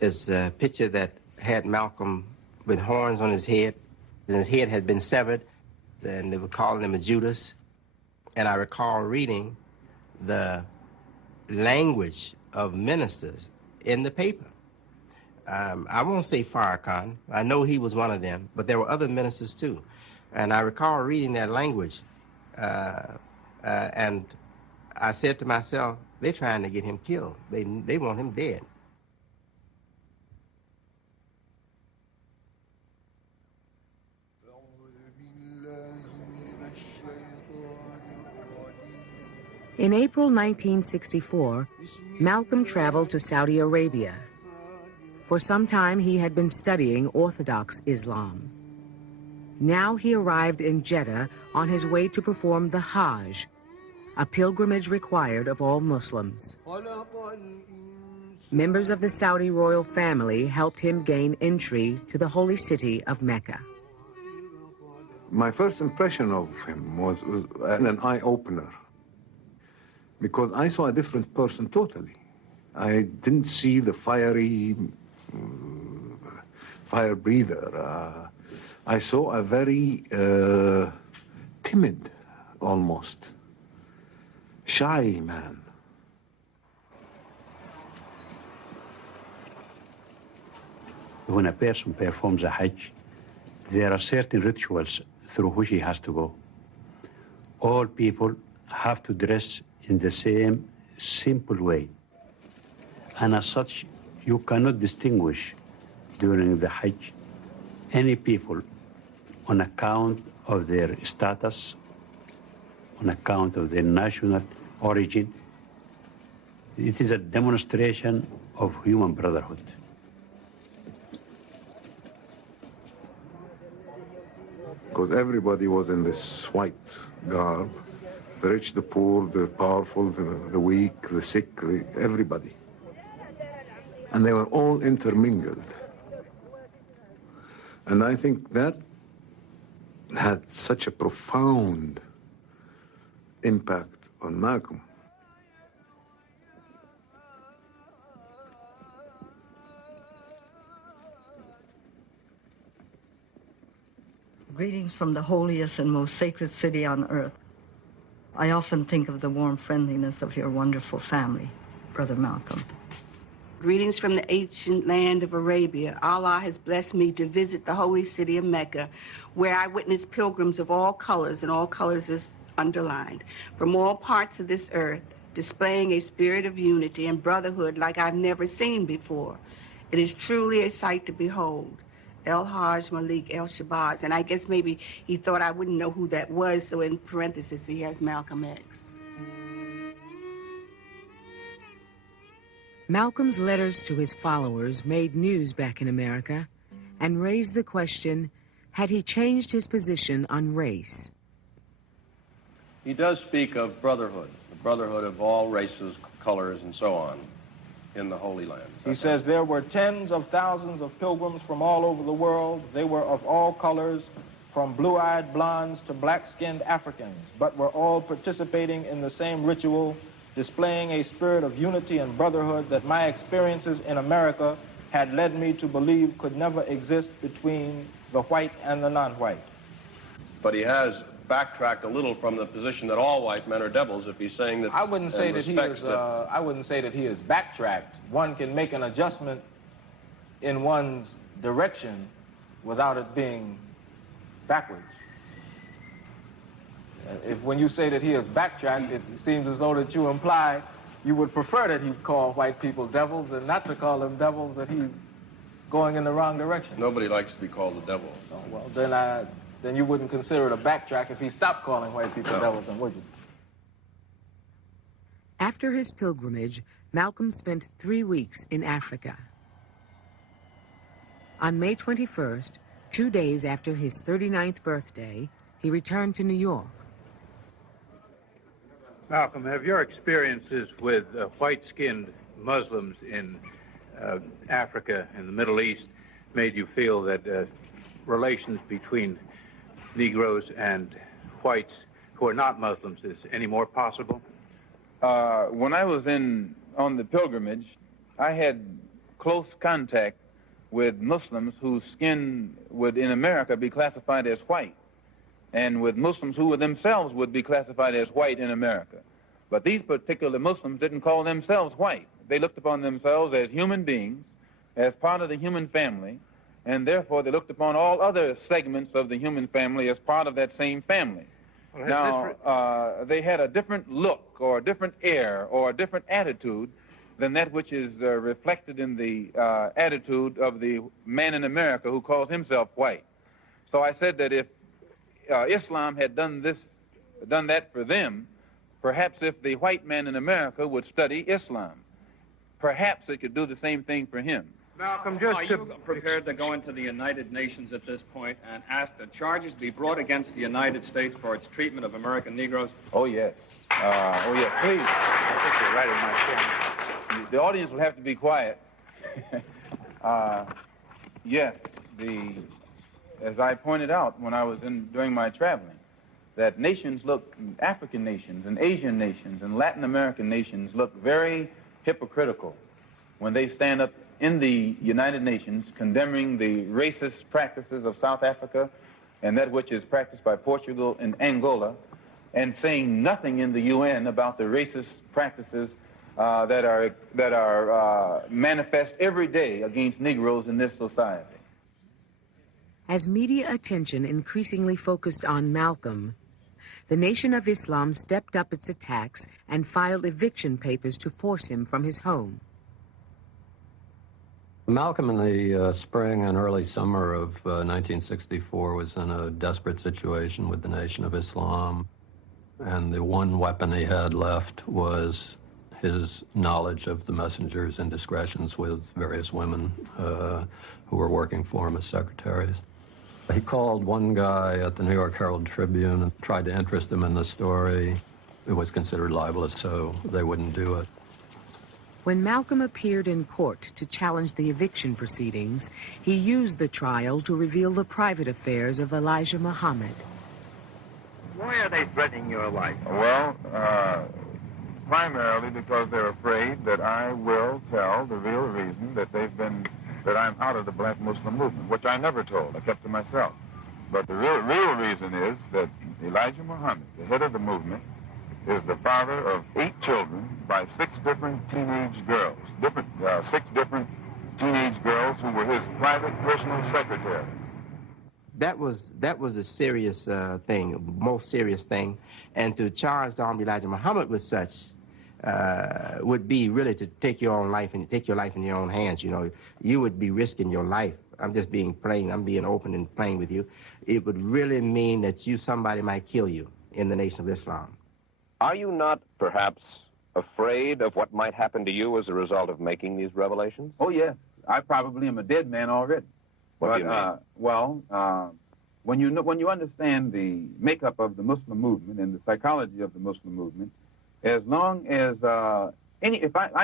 is a picture that had Malcolm with horns on his head, and his head had been severed, and they were calling him a Judas. And I recall reading the language of ministers in the paper. I won't say Farrakhan. I know he was one of them, but there were other ministers too. And I recall reading that language, and I said to myself, they're trying to get him killed. They want him dead. In April 1964, Malcolm traveled to Saudi Arabia. For some time, he had been studying Orthodox Islam. Now he arrived in Jeddah on his way to perform the Hajj, a pilgrimage required of all Muslims. Members of the Saudi royal family helped him gain entry to the holy city of Mecca. My first impression of him was an eye-opener, because I saw a different person totally. I didn't see the fiery fire breather. I saw a very timid, almost shy man. When a person performs a Hajj, there are certain rituals through which he has to go. All people have to dress in the same simple way. And as such, you cannot distinguish during the Hajj any people on account of their status, on account of their national origin. It is a demonstration of human brotherhood. because everybody was in this white garb. The rich, the poor, the powerful, the weak, the sick, everybody. And they were all intermingled. And I think that had such a profound impact on Malcolm. Greetings from the holiest and most sacred city on earth. I often think of the warm friendliness of your wonderful family, Brother Malcolm. Greetings from the ancient land of Arabia. Allah has blessed me to visit the holy city of Mecca, where I witnessed pilgrims of all colors, and all colors is underlined, from all parts of this earth, displaying a spirit of unity and brotherhood like I've never seen before. It is truly a sight to behold. El Hajj Malik El Shabazz, and I guess maybe he thought I wouldn't know who that was, so in parentheses he has Malcolm X. Malcolm's letters to his followers made news back in America and raised the question, had he changed his position on race? He does speak of brotherhood, the brotherhood of all races, colors, and so on in the Holy Land. He says there were tens of thousands of pilgrims from all over the world. They were of all colors, from blue-eyed blondes to black-skinned Africans, but were all participating in the same ritual, displaying a spirit of unity and brotherhood that my experiences in America had led me to believe could never exist between the white and the non-white. But he has backtracked a little from the position that all white men are devils if he's saying that. I wouldn't say that he is backtracked. One can make an adjustment in one's direction without it being backwards. If when you say that he is backtracked, it seems as though that you imply you would prefer that he call white people devils and not to call them devils, that he's going in the wrong direction. Nobody likes to be called a devil. Oh, well, then you wouldn't consider it a backtrack if he stopped calling white people devils, then would you? After his pilgrimage, Malcolm spent 3 weeks in Africa. On May 21st, 2 days after his 39th birthday, he returned to New York. Malcolm, have your experiences with white-skinned Muslims in Africa and the Middle East made you feel that relations between Negroes and whites who are not Muslims is any more possible? When I was on the pilgrimage, I had close contact with Muslims whose skin would in America be classified as white, and with Muslims who themselves would be classified as white in America. But these particular Muslims didn't call themselves white. They looked upon themselves as human beings, as part of the human family, and therefore they looked upon all other segments of the human family as part of that same family. Well, now, they had a different look or a different air or a different attitude than that which is reflected in the attitude of the man in America who calls himself white. So I said that if Islam had done that for them, perhaps if the white man in America would study Islam, perhaps it could do the same thing for him. Malcolm, are you prepared to go into the United Nations at this point and ask that charges be brought against the United States for its treatment of American Negroes? Oh, yes. Oh, yes, please. I think you're right in my chair. The audience will have to be quiet. Yes, as I pointed out when I was during my traveling, that African nations and Asian nations and Latin American nations look very hypocritical when they stand up in the United Nations condemning the racist practices of South Africa and that which is practiced by Portugal and Angola, and saying nothing in the UN about the racist practices that are manifest every day against Negroes in this society. As media attention increasingly focused on Malcolm, the Nation of Islam stepped up its attacks and filed eviction papers to force him from his home. Malcolm in the spring and early summer of 1964 was in a desperate situation with the Nation of Islam, and the one weapon he had left was his knowledge of the messenger's indiscretions with various women who were working for him as secretaries. He called one guy at the New York Herald Tribune and tried to interest him in the story. It was considered libelous, so they wouldn't do it. When Malcolm appeared in court to challenge the eviction proceedings, he used the trial to reveal the private affairs of Elijah Muhammad. Why are they threatening your life? Well, primarily because they're afraid that I will tell the real reason that I'm out of the black Muslim movement, which I never told. I kept to myself. But the real reason is that Elijah Muhammad, the head of the movement, is the father of 8 children by 6 different teenage girls, 6 different teenage girls who were his private personal secretaries. That was the serious thing, most serious thing, and to charge the Honorable Elijah Muhammad with such would be really to take your own life and take your life in your own hands. You know, you would be risking your life. I'm just being plain. I'm being open and plain with you. It would really mean that somebody might kill you in the Nation of Islam. Are you not perhaps afraid of what might happen to you as a result of making these revelations? Oh yes, I probably am a dead man already. What do you mean? Well, when you understand the makeup of the Muslim movement and the psychology of the Muslim movement, as long as I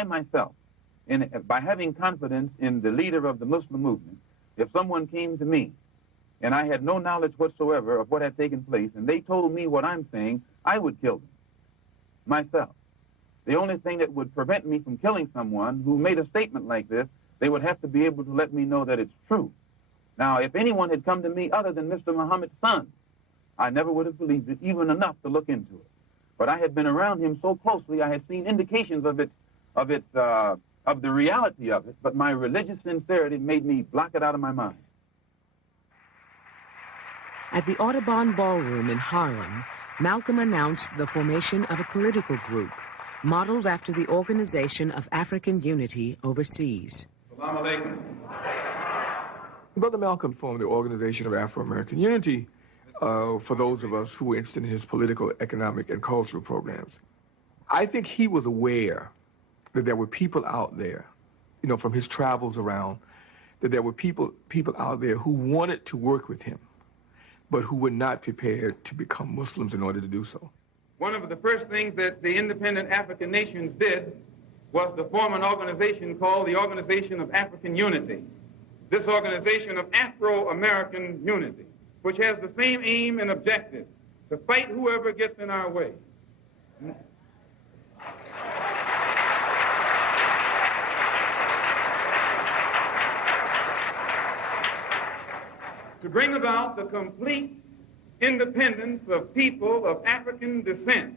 myself, by having confidence in the leader of the Muslim movement, if someone came to me and I had no knowledge whatsoever of what had taken place, and they told me what I'm saying, I would kill them myself. The only thing that would prevent me from killing someone who made a statement like this, they would have to be able to let me know that it's true. Now, if anyone had come to me other than Mr. Muhammad's son, I never would have believed it, even enough to look into it. But I had been around him so closely, I had seen indications of the reality of it, but my religious sincerity made me block it out of my mind. At the Audubon Ballroom in Harlem, Malcolm announced the formation of a political group modeled after the Organization of African Unity overseas. Assalamu alaikum. Brother Malcolm formed the Organization of Afro-American Unity for those of us who were interested in his political, economic, and cultural programs. I think he was aware that there were people out there, you know, from his travels around, that there were people out there who wanted to work with him, but who were not prepared to become Muslims in order to do so. One of the first things that the independent African nations did was to form an organization called the Organization of African Unity. This organization of Afro-American Unity, which has the same aim and objective, to fight whoever gets in our way. To bring about the complete independence of people of African descent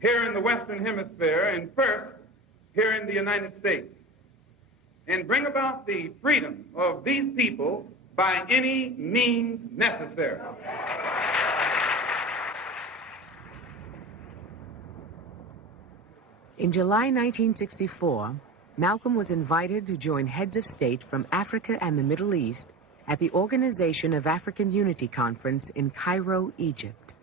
here in the Western Hemisphere, and first here in the United States, and bring about the freedom of these people by any means necessary. In July 1964, Malcolm was invited to join heads of state from Africa and the Middle East at the Organization of African Unity Conference in Cairo, Egypt.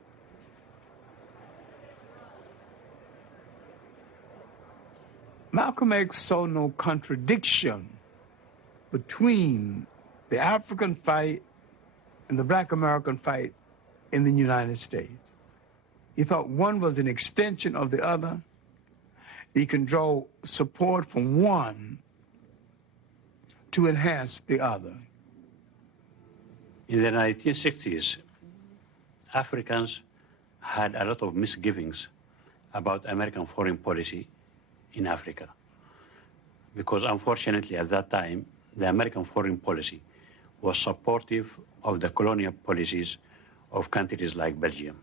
Malcolm X saw no contradiction between the African fight and the Black American fight in the United States. He thought one was an extension of the other. He can draw support from one to enhance the other. In the 1960s, Africans had a lot of misgivings about American foreign policy in Africa, because unfortunately at that time, the American foreign policy was supportive of the colonial policies of countries like Belgium.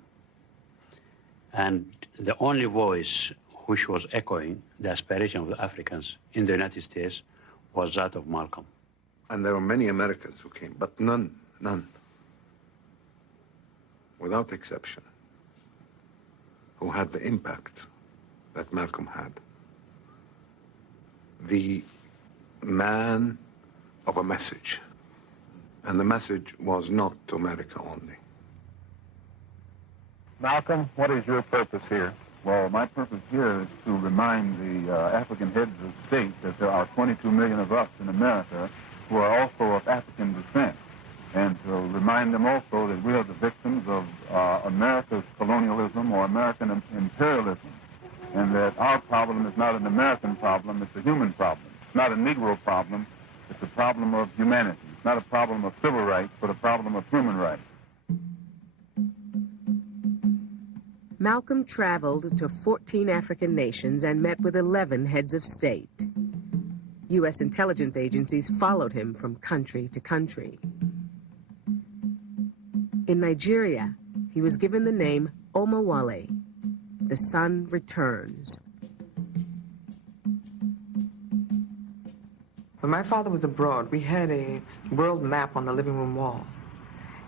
And the only voice which was echoing the aspiration of the Africans in the United States was that of Malcolm. And there were many Americans who came, but none, without exception, who had the impact that Malcolm had. The man of a message. And the message was not to America only. Malcolm, what is your purpose here? Well, my purpose here is to remind the African heads of state that there are 22 million of us in America who are also of African descent. and to remind them also that we are the victims of America's colonialism or American imperialism, and that our problem is not an American problem, it's a human problem. It's not a Negro problem, it's a problem of humanity. It's not a problem of civil rights, but a problem of human rights. Malcolm traveled to 14 African nations and met with 11 heads of state. U.S. intelligence agencies followed him from country to country. In Nigeria, he was given the name Omowale, the sun returns. When my father was abroad, we had a world map on the living room wall.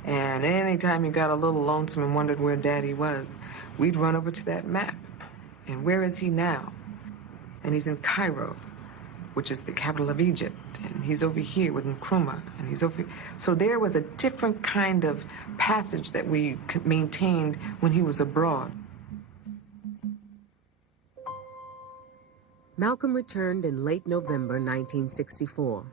And anytime you got a little lonesome and wondered where Daddy was, we'd run over to that map. And where is he now? And he's in Cairo, which is the capital of Egypt. And he's over here with Nkrumah, and he's over. So there was a different kind of passage that we maintained when he was abroad. Malcolm returned in late November 1964.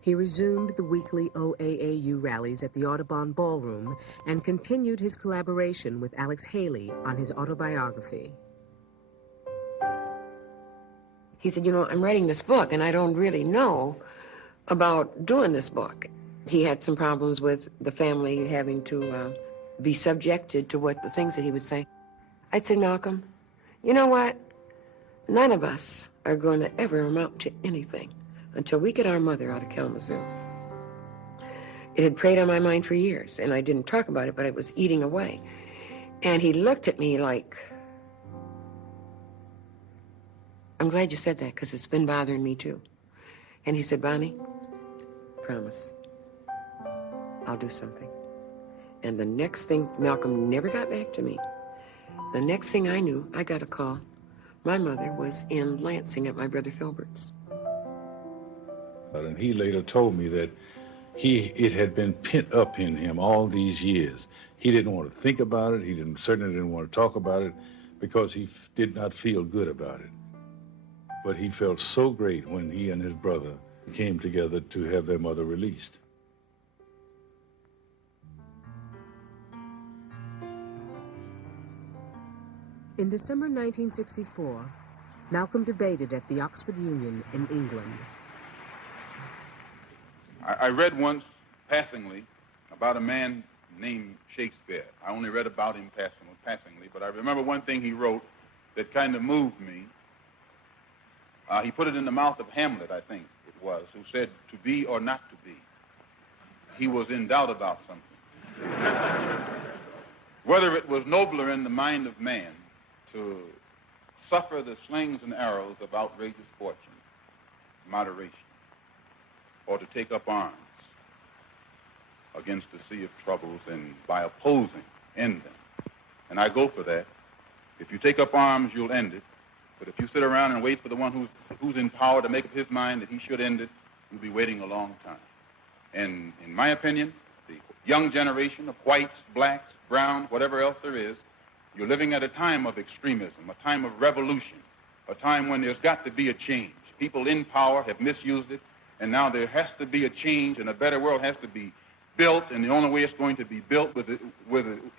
He resumed the weekly OAAU rallies at the Audubon Ballroom and continued his collaboration with Alex Haley on his autobiography. He said, you know, I'm writing this book, and I don't really know about doing this book. He had some problems with the family having to be subjected to the things that he would say. I'd say, Malcolm, you know what? None of us are going to ever amount to anything until we get our mother out of Kalamazoo. It had preyed on my mind for years, and I didn't talk about it, but it was eating away. And he looked at me like, I'm glad you said that, because it's been bothering me too. And he said, Bonnie, promise, I'll do something. And the next thing, Malcolm never got back to me. The next thing I knew, I got a call. My mother was in Lansing at my brother Filbert's. And he later told me that it had been pent up in him all these years. He didn't want to think about it. He certainly didn't want to talk about it because he did not feel good about it. But he felt so great when he and his brother came together to have their mother released. In December 1964, Malcolm debated at the Oxford Union in England. I read once, passingly, about a man named Shakespeare. I only read about him passingly, but I remember one thing he wrote that kind of moved me. He put it in the mouth of Hamlet, I think it was, who said, to be or not to be. He was in doubt about something. Whether it was nobler in the mind of man to suffer the slings and arrows of outrageous fortune, moderation, or to take up arms against the sea of troubles and by opposing, end them. And I go for that. If you take up arms, you'll end it. But if you sit around and wait for the one who's in power to make up his mind that he should end it, you'll be waiting a long time. And in my opinion, the young generation of whites, blacks, browns, whatever else there is, you're living at a time of extremism, a time of revolution, a time when there's got to be a change. People in power have misused it, and now there has to be a change, and a better world has to be built, and the only way it's going to be built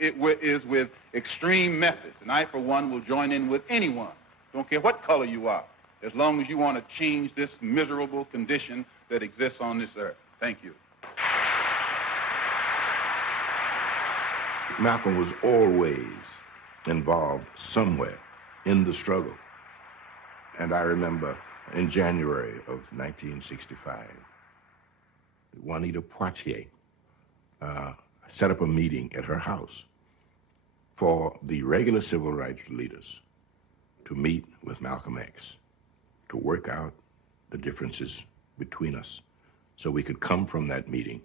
is with extreme methods. And I, for one, will join in with anyone, don't care what color you are, as long as you want to change this miserable condition that exists on this earth. Thank you. Malcolm was always involved somewhere in the struggle. And I remember in January of 1965, Juanita Poitier set up a meeting at her house for the regular civil rights leaders to meet with Malcolm X, to work out the differences between us so we could come from that meeting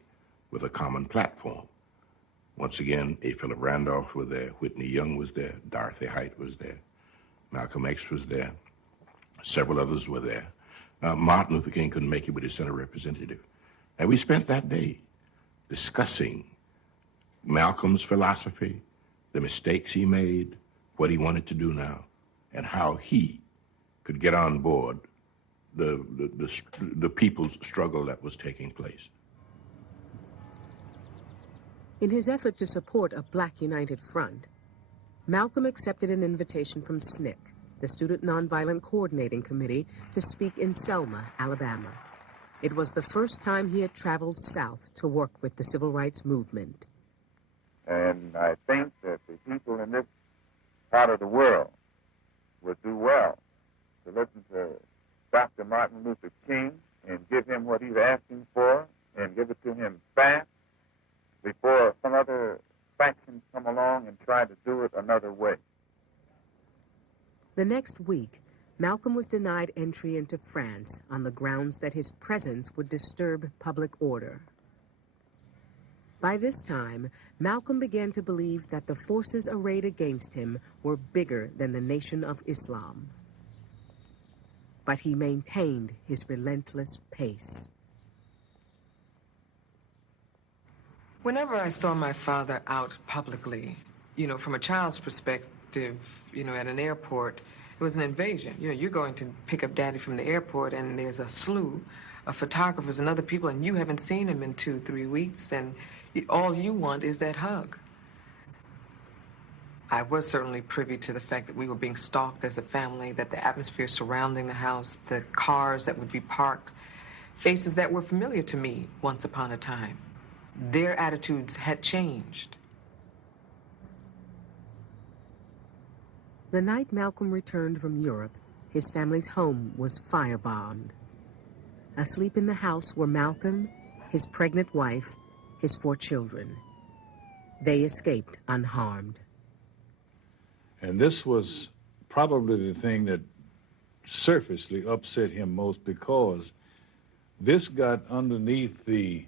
with a common platform. Once again, A. Philip Randolph was there, Whitney Young was there, Dorothy Height was there, Malcolm X was there, several others were there. Martin Luther King couldn't make it, but he sent a representative. And we spent that day discussing Malcolm's philosophy, the mistakes he made, what he wanted to do now, and how he could get on board the people's struggle that was taking place. In his effort to support a Black United Front, Malcolm accepted an invitation from SNCC, the Student Nonviolent Coordinating Committee, to speak in Selma, Alabama. It was the first time he had traveled south to work with the civil rights movement. And I think that the people in this part of the world would do well to listen to Dr. Martin Luther King and give him what he's asking for and give it to him fast before some other factions come along and try to do it another way. The next week, Malcolm was denied entry into France on the grounds that his presence would disturb public order. By this time, Malcolm began to believe that the forces arrayed against him were bigger than the Nation of Islam. But he maintained his relentless pace. Whenever I saw my father out publicly, from a child's perspective, at an airport, it was an invasion. You're going to pick up Daddy from the airport, and there's a slew of photographers and other people, and you haven't seen him in 2-3 weeks, and all you want is that hug. I was certainly privy to the fact that we were being stalked as a family, that the atmosphere surrounding the house, the cars that would be parked, faces that were familiar to me once upon a time. Their attitudes had changed. The night Malcolm returned from Europe, his family's home was firebombed. Asleep in the house were Malcolm, his pregnant wife, his 4 children. They escaped unharmed. And this was probably the thing that surfacely upset him most, because this got underneath the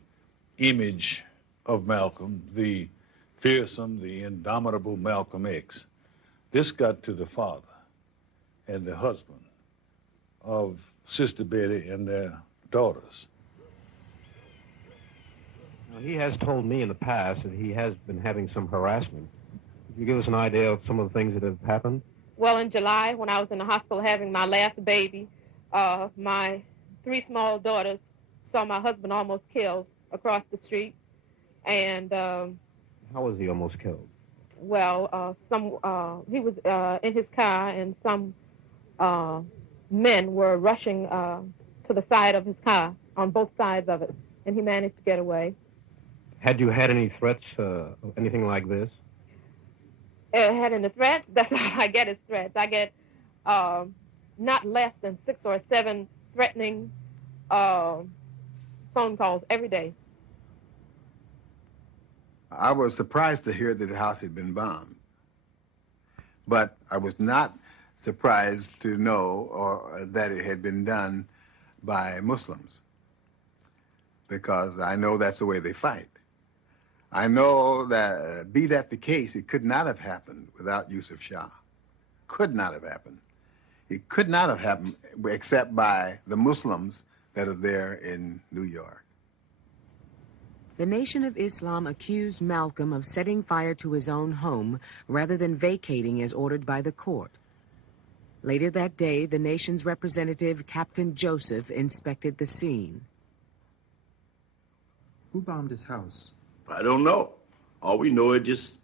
image of Malcolm, the fearsome, the indomitable Malcolm X. This got to the father and the husband of Sister Betty and their daughters. Now, he has told me in the past that he has been having some harassment. Could you give us an idea of some of the things that have happened? Well, in July, when I was in the hospital having my last baby, my 3 small daughters saw my husband almost killed across the street. And how was he almost killed? Well, he was in his car, and some men were rushing to the side of his car on both sides of it, and he managed to get away. Had you had any threats, anything like this? Had any threats? That's all I get is threats. I get not less than 6 or 7 threatening phone calls every day. I was surprised to hear that the house had been bombed. But I was not surprised to know that it had been done by Muslims, because I know that's the way they fight. I know that, be that the case, it could not have happened without Yusuf Shah. Could not have happened. It could not have happened except by the Muslims that are there in New York. The Nation of Islam accused Malcolm of setting fire to his own home rather than vacating as ordered by the court. Later that day, the nation's representative, Captain Joseph, inspected the scene. Who bombed his house? I don't know. All we know, it just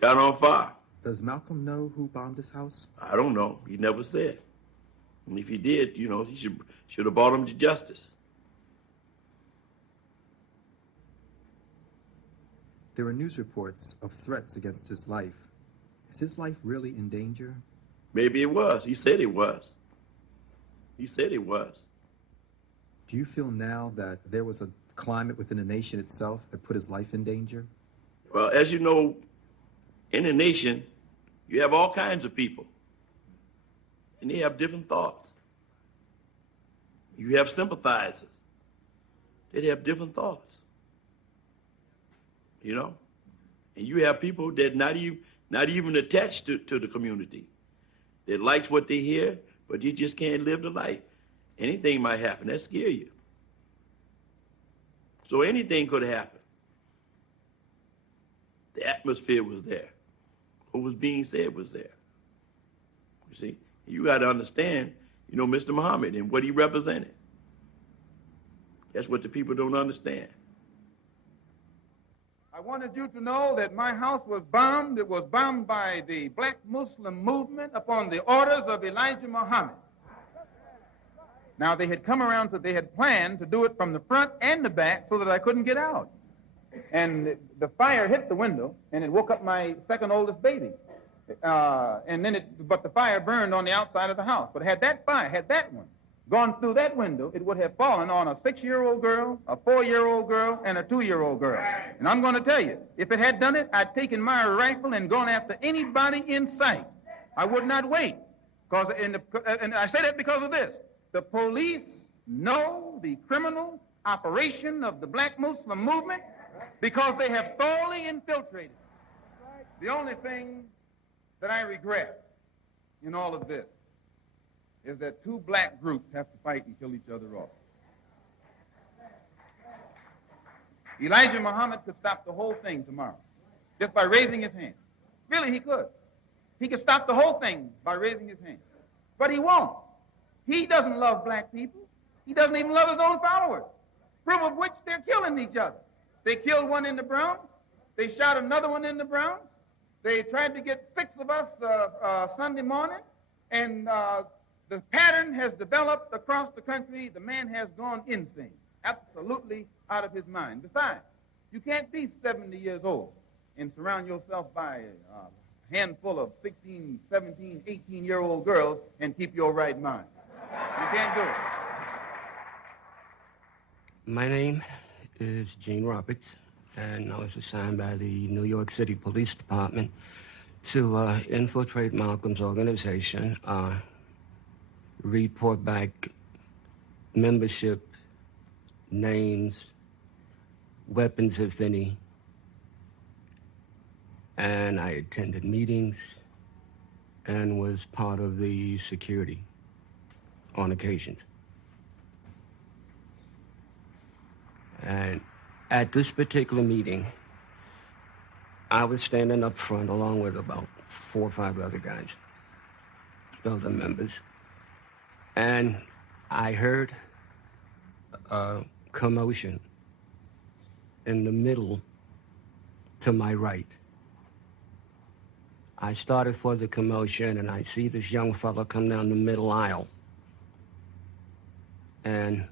got on fire. Does Malcolm know who bombed his house? I don't know. He never said. And if he did, he should have brought him to justice. There were news reports of threats against his life. Is his life really in danger? Maybe it was. He said it was. He said it was. Do you feel now that there was a climate within the nation itself that put his life in danger? Well, as you know, in a nation, you have all kinds of people. And they have different thoughts. You have sympathizers. They have different thoughts. And you have people that not even attached to the community, that likes what they hear, but you just can't live the life. Anything might happen. That scare you. So anything could happen. The atmosphere was there. What was being said was there. You see, you got to understand, Mr. Muhammad and what he represented. That's what the people don't understand. I wanted you to know that my house was bombed. It was bombed by the black Muslim movement upon the orders of Elijah Muhammad. Now, they had come around, so they had planned to do it from the front and the back so that I couldn't get out. And the fire hit the window, and it woke up my second oldest baby. But the fire burned on the outside of the house. But had that one gone through that window, it would have fallen on a 6-year-old girl, a 4-year-old girl, and a 2-year-old girl. And I'm going to tell you, if it had done it, I'd taken my rifle and gone after anybody in sight. I would not wait. And I say that because of this. The police know the criminal operation of the black Muslim movement because they have thoroughly infiltrated. The only thing that I regret in all of this is that two black groups have to fight and kill each other off. Elijah Muhammad could stop the whole thing tomorrow just by raising his hand. Really, he could. He could stop the whole thing by raising his hand. But he won't. He doesn't love black people. He doesn't even love his own followers, proof of which they're killing each other. They killed one in the Bronx. They shot another one in the Bronx. They tried to get 6 of us Sunday morning, and the pattern has developed across the country. The man has gone insane, absolutely out of his mind. Besides, you can't be 70 years old and surround yourself by a handful of 16, 17, 18-year-old girls and keep your right mind. You can't do it. My name is Gene Roberts, and I was assigned by the New York City Police Department to infiltrate Malcolm's organization, report back membership, names, weapons, if any, and I attended meetings and was part of the security on occasions. And at this particular meeting, I was standing up front along with about 4 or 5 other guys, other members, and I heard a commotion in the middle to my right. I started for the commotion, and I see this young fellow come down the middle aisle, and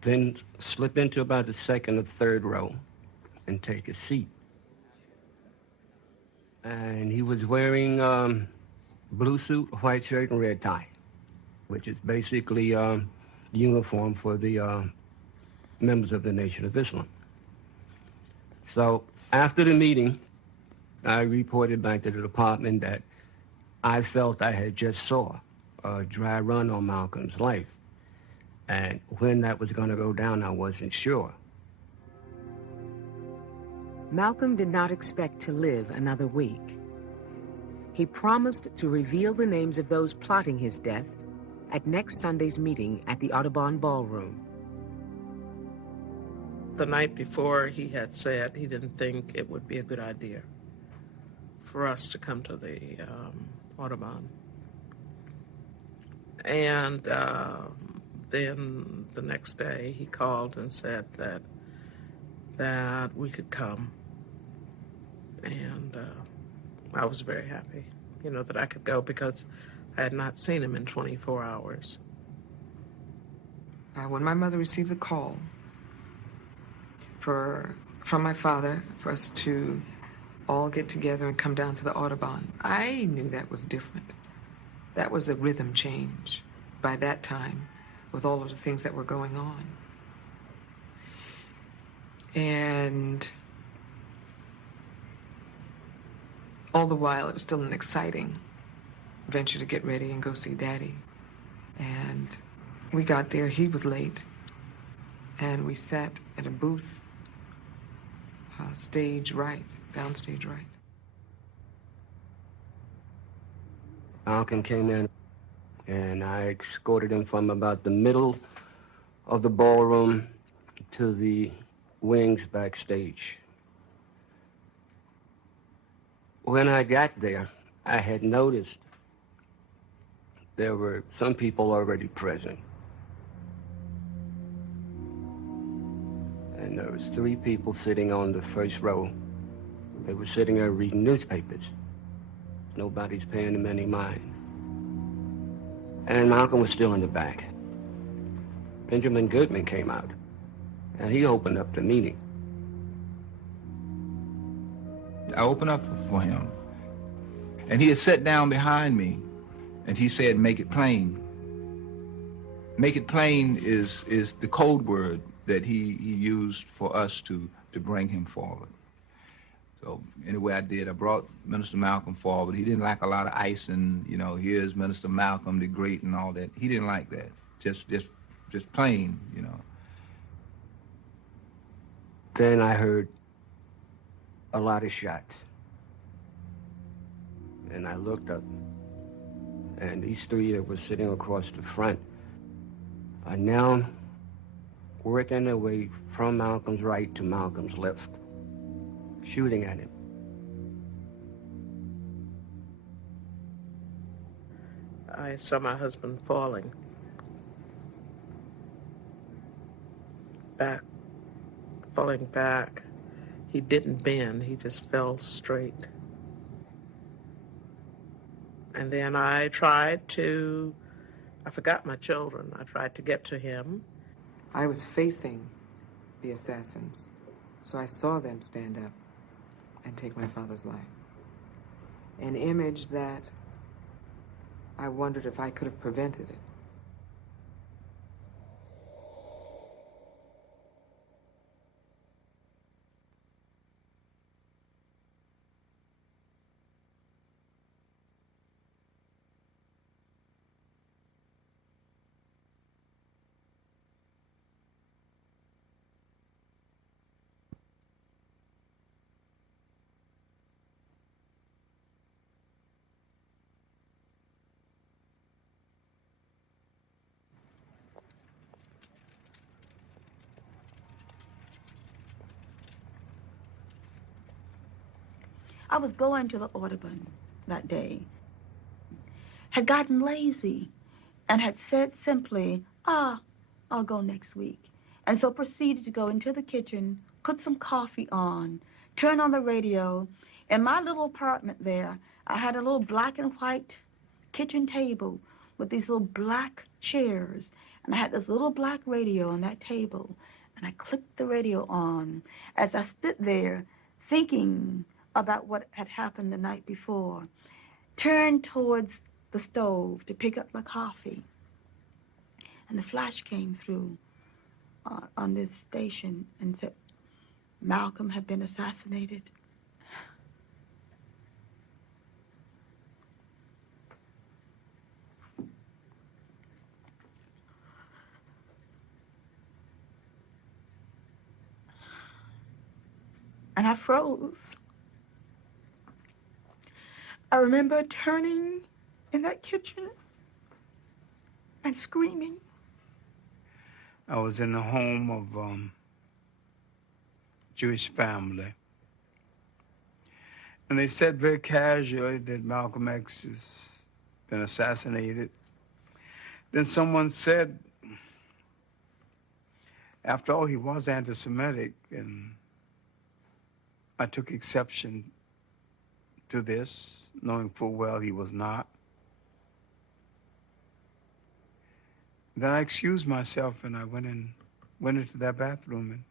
then slip into about the 2nd or 3rd row and take a seat. And he was wearing blue suit, white shirt, and red tie, which is basically uniform for the members of the Nation of Islam. So after the meeting, I reported back to the department that I felt I had just saw a dry run on Malcolm's life. And when that was going to go down, I wasn't sure. Malcolm did not expect to live another week. He promised to reveal the names of those plotting his death at next Sunday's meeting at the Audubon Ballroom. The night before, he had said he didn't think it would be a good idea for us to come to the Audubon. And then the next day, he called and said that we could come. And I was very happy, that I could go because I had not seen him in 24 hours. When my mother received the call from my father for us to all get together and come down to the Audubon, I knew that was different. That was a rhythm change by that time with all of the things that were going on. And all the while, it was still an exciting venture to get ready and go see Daddy. And we got there, he was late, and we sat at a booth, stage right, downstage right. Malcolm came in, and I escorted him from about the middle of the ballroom to the wings backstage. When I got there, I had noticed there were some people already present. And there was 3 people sitting on the first row. They were sitting there reading newspapers. Nobody's paying them any mind. And Malcolm was still in the back. Benjamin Goodman came out, and he opened up the meeting. I opened up for him, and he had sat down behind me, and he said, "Make it plain." Make it plain is the code word that he used for us to bring him forward. So anyway, I did. I brought Minister Malcolm forward. He didn't like a lot of icing, you know, here's Minister Malcolm the Great and all that. He didn't like that. Just plain, you know. Then I heard a lot of shots. And I looked up, and these 3 that were sitting across the front are now working their way from Malcolm's right to Malcolm's left, shooting at him. I saw my husband falling back. He didn't bend, he just fell straight. And then I forgot my children. I tried to get to him. I was facing the assassins, so I saw them stand up and take my father's life. An image that I wondered if I could have prevented it. I was going to the Audubon that day, had gotten lazy, and had said simply, I'll go next week. And so proceeded to go into the kitchen, put some coffee on, turn on the radio. In my little apartment there, I had a little black and white kitchen table with these little black chairs, and I had this little black radio on that table, and I clicked the radio on as I stood there thinking about what had happened the night before, turned towards the stove to pick up my coffee. And the flash came through on this station and said, Malcolm had been assassinated. And I froze. I remember turning in that kitchen and screaming. I was in the home of Jewish family. And they said very casually that Malcolm X has been assassinated. Then someone said, after all, he was anti-Semitic, and I took exception to this, knowing full well he was not. Then I excused myself, and I went into that bathroom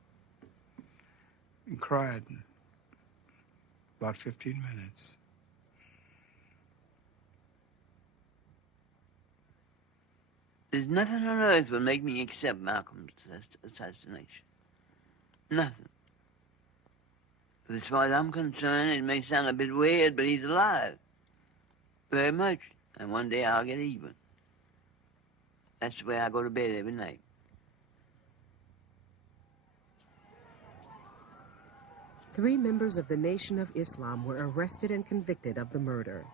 and cried about 15 minutes. There's nothing on earth will make me accept Malcolm's assassination. Nothing. As far as I'm concerned, it may sound a bit weird, but he's alive. Very much. And one day I'll get even. That's the way I go to bed every night. Three members of the Nation of Islam were arrested and convicted of the murder.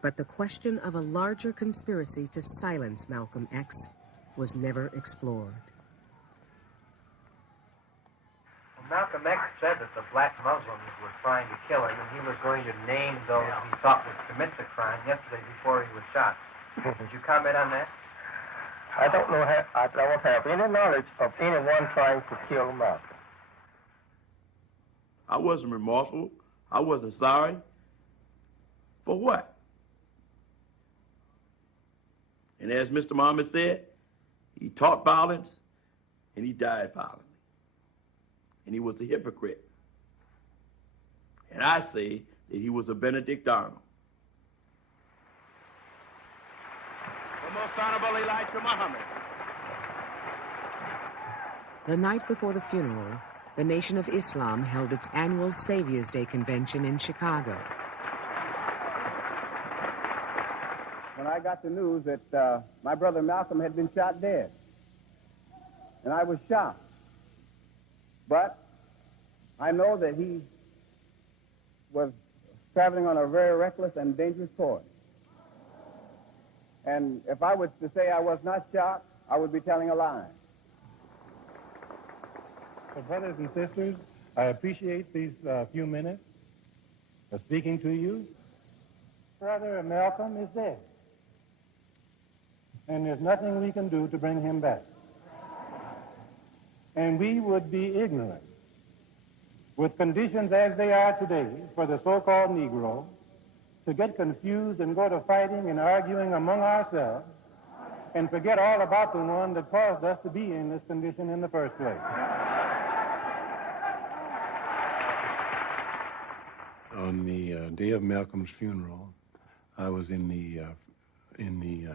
But the question of a larger conspiracy to silence Malcolm X was never explored. Malcolm X said that the black Muslims were trying to kill him, and he was going to name those he thought would commit the crime yesterday before he was shot. Would you comment on that? I don't have any knowledge of anyone trying to kill Malcolm. I wasn't remorseful. I wasn't sorry. For what? And as Mr. Muhammad said, he taught violence and he died violently. And he was a hypocrite. And I say that he was a Benedict Arnold. The Most Honorable Elijah Muhammad. The night before the funeral, the Nation of Islam held its annual Savior's Day convention in Chicago. When I got the news that my brother Malcolm had been shot dead, and I was shocked. But I know that he was traveling on a very reckless and dangerous course. And if I was to say I was not shocked, I would be telling a lie. So brothers and sisters, I appreciate these few minutes of speaking to you. Brother Malcolm is dead, and there's nothing we can do to bring him back. And we would be ignorant, with conditions as they are today for the so-called Negro, to get confused and go to fighting and arguing among ourselves and forget all about the one that caused us to be in this condition in the first place. On the day of Malcolm's funeral, I was in the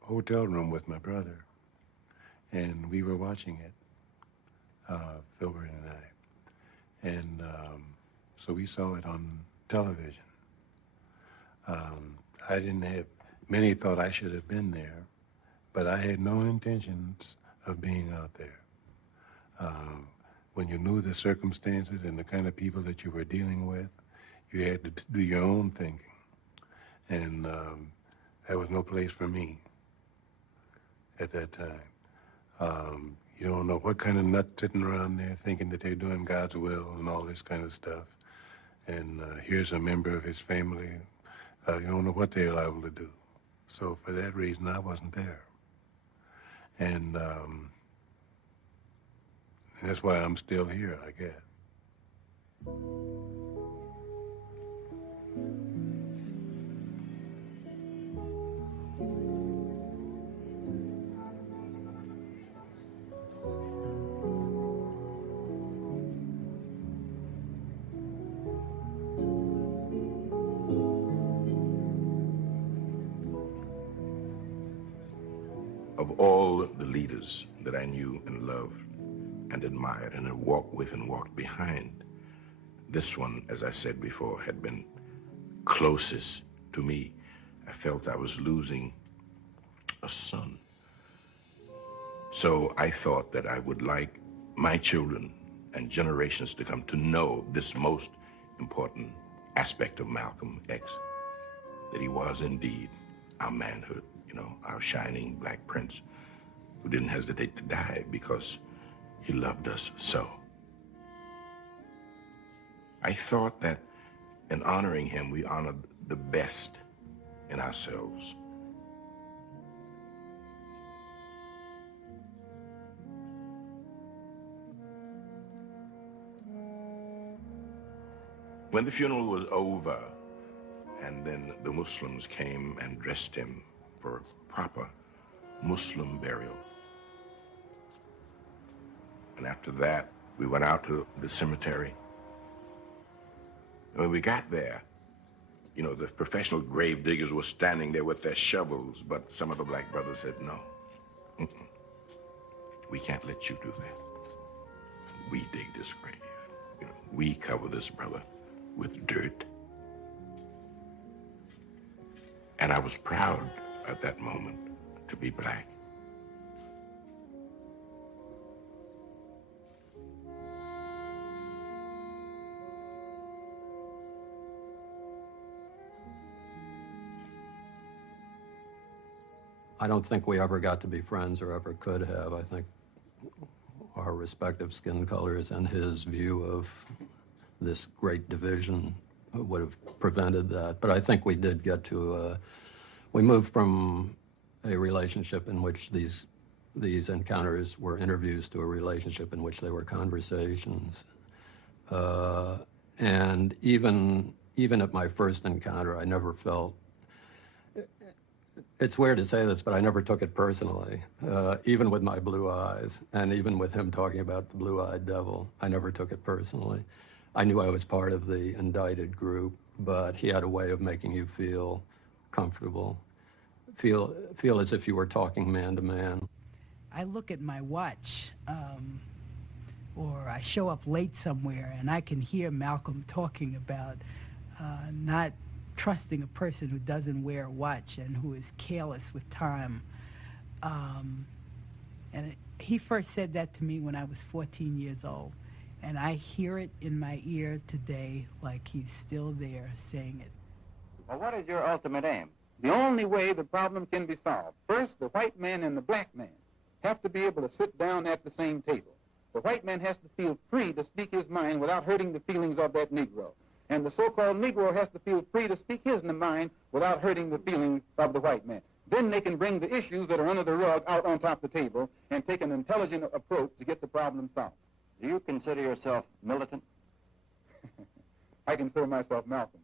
hotel room with my brother, and we were watching it, Filbert and I. And so we saw it on television. I didn't have, many thought I should have been there, but I had no intentions of being out there. When you knew the circumstances and the kind of people that you were dealing with, you had to do your own thinking. And there was no place for me at that time. You don't know what kind of nut sitting around there thinking that they're doing God's will and all this kind of stuff. And here's a member of his family. You don't know what they're liable to do. So for that reason, I wasn't there. And that's why I'm still here, I guess. Of all the leaders that I knew and loved and admired and had walked with and walked behind, this one, as I said before, had been closest to me. I felt I was losing a son. So I thought that I would like my children and generations to come to know this most important aspect of Malcolm X, that he was indeed our manhood, you know, our shining black prince who didn't hesitate to die because he loved us so. I thought that in honoring him, we honored the best in ourselves. When the funeral was over, and then the Muslims came and dressed him for proper Muslim burial. And after that, we went out to the cemetery. And when we got there, you know, the professional grave diggers were standing there with their shovels, but some of the black brothers said, no, we can't let you do that. We dig this grave. You know, we cover this brother with dirt. And I was proud at that moment to be black. I don't think we ever got to be friends or ever could have. I think our respective skin colors and his view of this great division would have prevented that. But I think we did get to, we moved from a relationship in which these encounters were interviews to a relationship in which they were conversations. And even at my first encounter, I never felt, it's weird to say this, but I never took it personally, even with my blue eyes, and even with him talking about the blue-eyed devil, I never took it personally. I knew I was part of the indicted group, but he had a way of making you feel comfortable, feel as if you were talking man to man. I look at my watch, or I show up late somewhere, and I can hear Malcolm talking about not trusting a person who doesn't wear a watch and who is careless with time. And he first said that to me when I was 14 years old. And I hear it in my ear today like he's still there saying it. Well, what is your ultimate aim? The only way the problem can be solved. First, the white man and the black man have to be able to sit down at the same table. The white man has to feel free to speak his mind without hurting the feelings of that Negro. And the so-called Negro has to feel free to speak his mind without hurting the feelings of the white man. Then they can bring the issues that are under the rug out on top of the table and take an intelligent approach to get the problem solved. Do you consider yourself militant? I consider myself Malcolm.